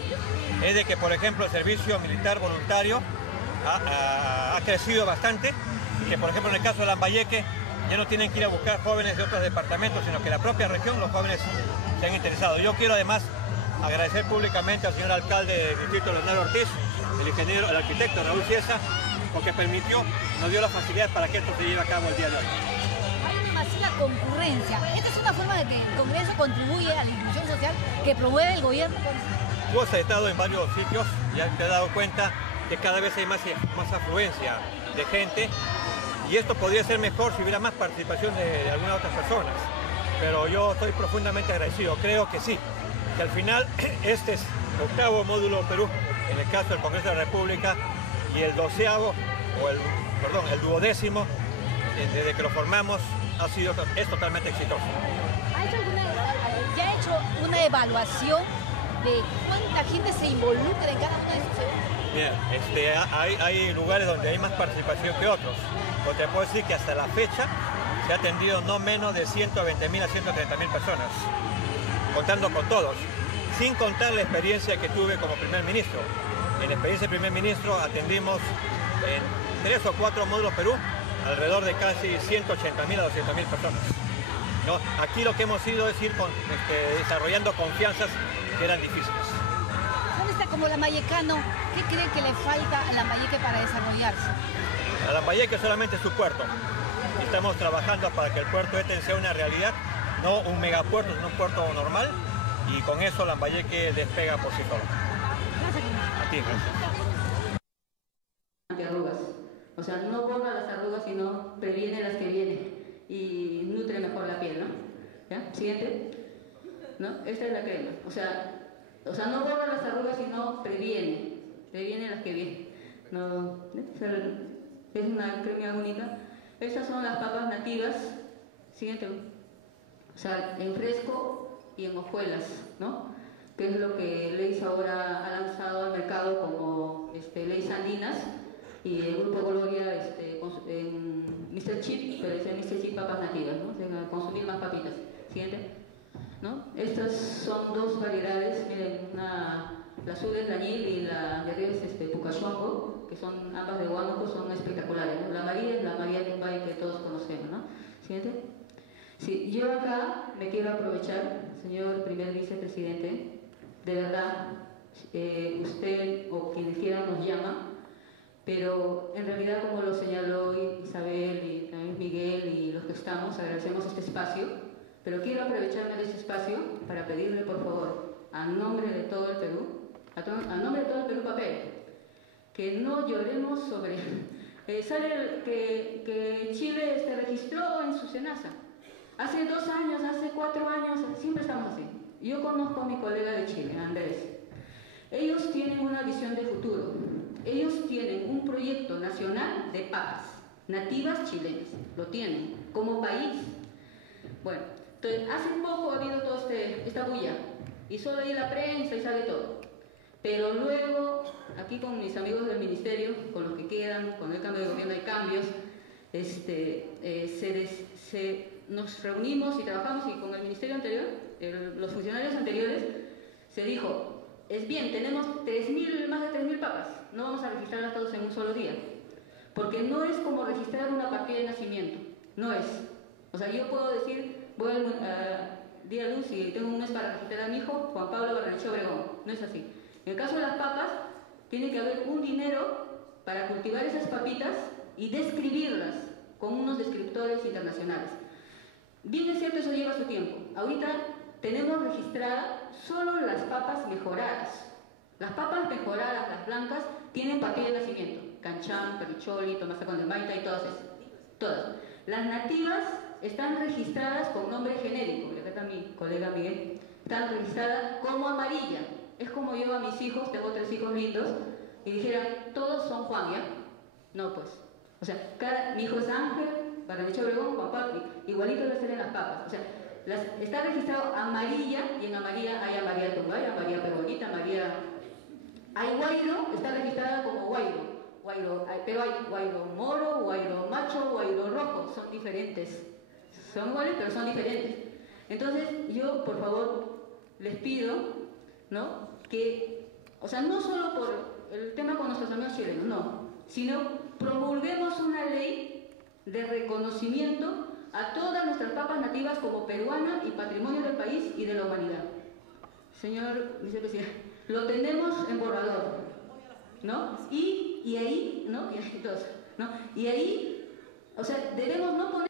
es de que, por ejemplo, el servicio militar voluntario ha crecido bastante, y que, por ejemplo, en el caso de Lambayeque, ya no tienen que ir a buscar jóvenes de otros departamentos, sino que la propia región, los jóvenes se han interesado. Yo quiero además agradecer públicamente al señor alcalde del distrito, Leonardo Ortiz, el arquitecto Raúl Ciesa, porque nos dio la facilidad para que esto se lleve a cabo el día de hoy. Hay demasiada concurrencia. Esta es una forma de que el Congreso contribuye a la inclusión social que promueve el gobierno. Tú has estado en varios sitios y te has dado cuenta que cada vez hay más afluencia de gente, y esto podría ser mejor si hubiera más participación de algunas otras personas. Pero yo estoy profundamente agradecido. Creo que sí, que al final este es el 8º módulo Perú, en el caso del Congreso de la República, y el 12º, el 12º, desde que lo formamos, es totalmente exitoso. ¿Ya ha hecho una evaluación de cuánta gente se involucra en cada uno de estos eventos? Bien, hay lugares donde hay más participación que otros. Pero te puedo decir que hasta la fecha se ha atendido no menos de 120.000 a 130.000 personas, contando con todos, sin contar la experiencia que tuve como primer ministro. En la experiencia de primer ministro atendimos en 3 o 4 módulos Perú alrededor de casi 180.000 a 200.000 personas. ¿No? Aquí lo que hemos ido es ir desarrollando confianzas que eran difíciles. ¿Dónde está como lambayecano? ¿Qué cree que le falta a Lambayeque para desarrollarse? A Lambayeque solamente su puerto. Estamos trabajando para que el puerto Eten sea una realidad, no un megapuerto, sino un puerto normal, y con eso Lambayeque despega por sí solo. Gracias. Martín, gracias. Antiarrugas. O sea, no borra las arrugas, sino previene las que vienen y nutre mejor la piel, ¿no? ¿Ya? Siguiente. ¿No? Esta es la crema. O sea, no borra las arrugas, sino previene las que vienen. No, es una crema única. Estas son las papas nativas. Siguiente. O sea, en fresco y en hojuelas, ¿no? Que es lo que Leis ahora ha lanzado al mercado como Leis Andinas, y el Grupo Gloria en Mr. Chip, pero es Mr. Chip papas nativas, ¿no? O sea, consumir más papitas. Siguiente. ¿No? Estas son dos variedades, miren, la azul es lañil y la de arriba es pucachuango, que son ambas de Huánuco, son espectaculares, ¿no? La María es la María de Umbay que todos conocemos, ¿no? Siguiente. Sí, yo acá me quiero aprovechar, señor primer vicepresidente, de verdad, usted o quien quiera nos llama, pero en realidad, como lo señaló Isabel y también Miguel y los que estamos, agradecemos este espacio, pero quiero aprovecharme de este espacio para pedirle, por favor, a nombre de todo el Perú, a nombre de todo el Perú Papel, que no lloremos sobre... sale que Chile registró en su SENASA. Hace 2 años, hace 4 años, siempre estamos así. Yo conozco a mi colega de Chile, Andrés. Ellos tienen una visión de futuro. Ellos tienen un proyecto nacional de papas nativas chilenas. Lo tienen como país. Bueno, entonces hace poco ha habido toda esta bulla y solo ahí la prensa y sale todo. Pero luego, aquí con mis amigos del ministerio, con los que quedan, con el cambio de gobierno hay cambios, nos reunimos y trabajamos, y con el ministerio anterior, los funcionarios anteriores, se dijo, es bien, tenemos más de 3.000 papas, no vamos a registrarlas todas en un solo día, porque no es como registrar una partida de nacimiento, no es. O sea, yo puedo decir, voy a día luz y tengo un mes para registrar a mi hijo, Juan Pablo Barrenechea Obregón, no es así. En el caso de las papas, tiene que haber un dinero para cultivar esas papitas y describirlas con unos descriptores internacionales. Bien es cierto, eso lleva su tiempo. Ahorita tenemos registradas solo las papas mejoradas. Las papas mejoradas, las blancas, tienen partida de nacimiento. Canchán, Perricholi, Tomasa Condemaita y todas esas. Todas. Las nativas están registradas con nombre genérico, que acá está mi colega Miguel, están registradas como amarilla. Es como yo a mis hijos, tengo 3 hijos lindos, y dijeran, todos son Juan, ¿ya? No, pues. O sea, mi hijo es Ángel, Barrenechea Obregón, papá, igualito debe ser en las papas. O sea, está registrado amarilla, y en amarilla hay María Tumbay, María Perbolita, María... Hay Guairo, está registrada como Guairo, pero hay Guairo moro, Guairo macho, Guairo rojo, son diferentes. Son iguales, pero son diferentes. Entonces, yo, por favor, les pido, ¿no? Que, o sea, no solo por el tema con nuestros amigos chilenos, no, sino promulguemos una ley de reconocimiento a todas nuestras papas nativas como peruanas y patrimonio del país y de la humanidad. Señor vicepresidente, lo tenemos en borrador, ¿no? Y ahí, ¿no? Y ahí, o sea, debemos no poner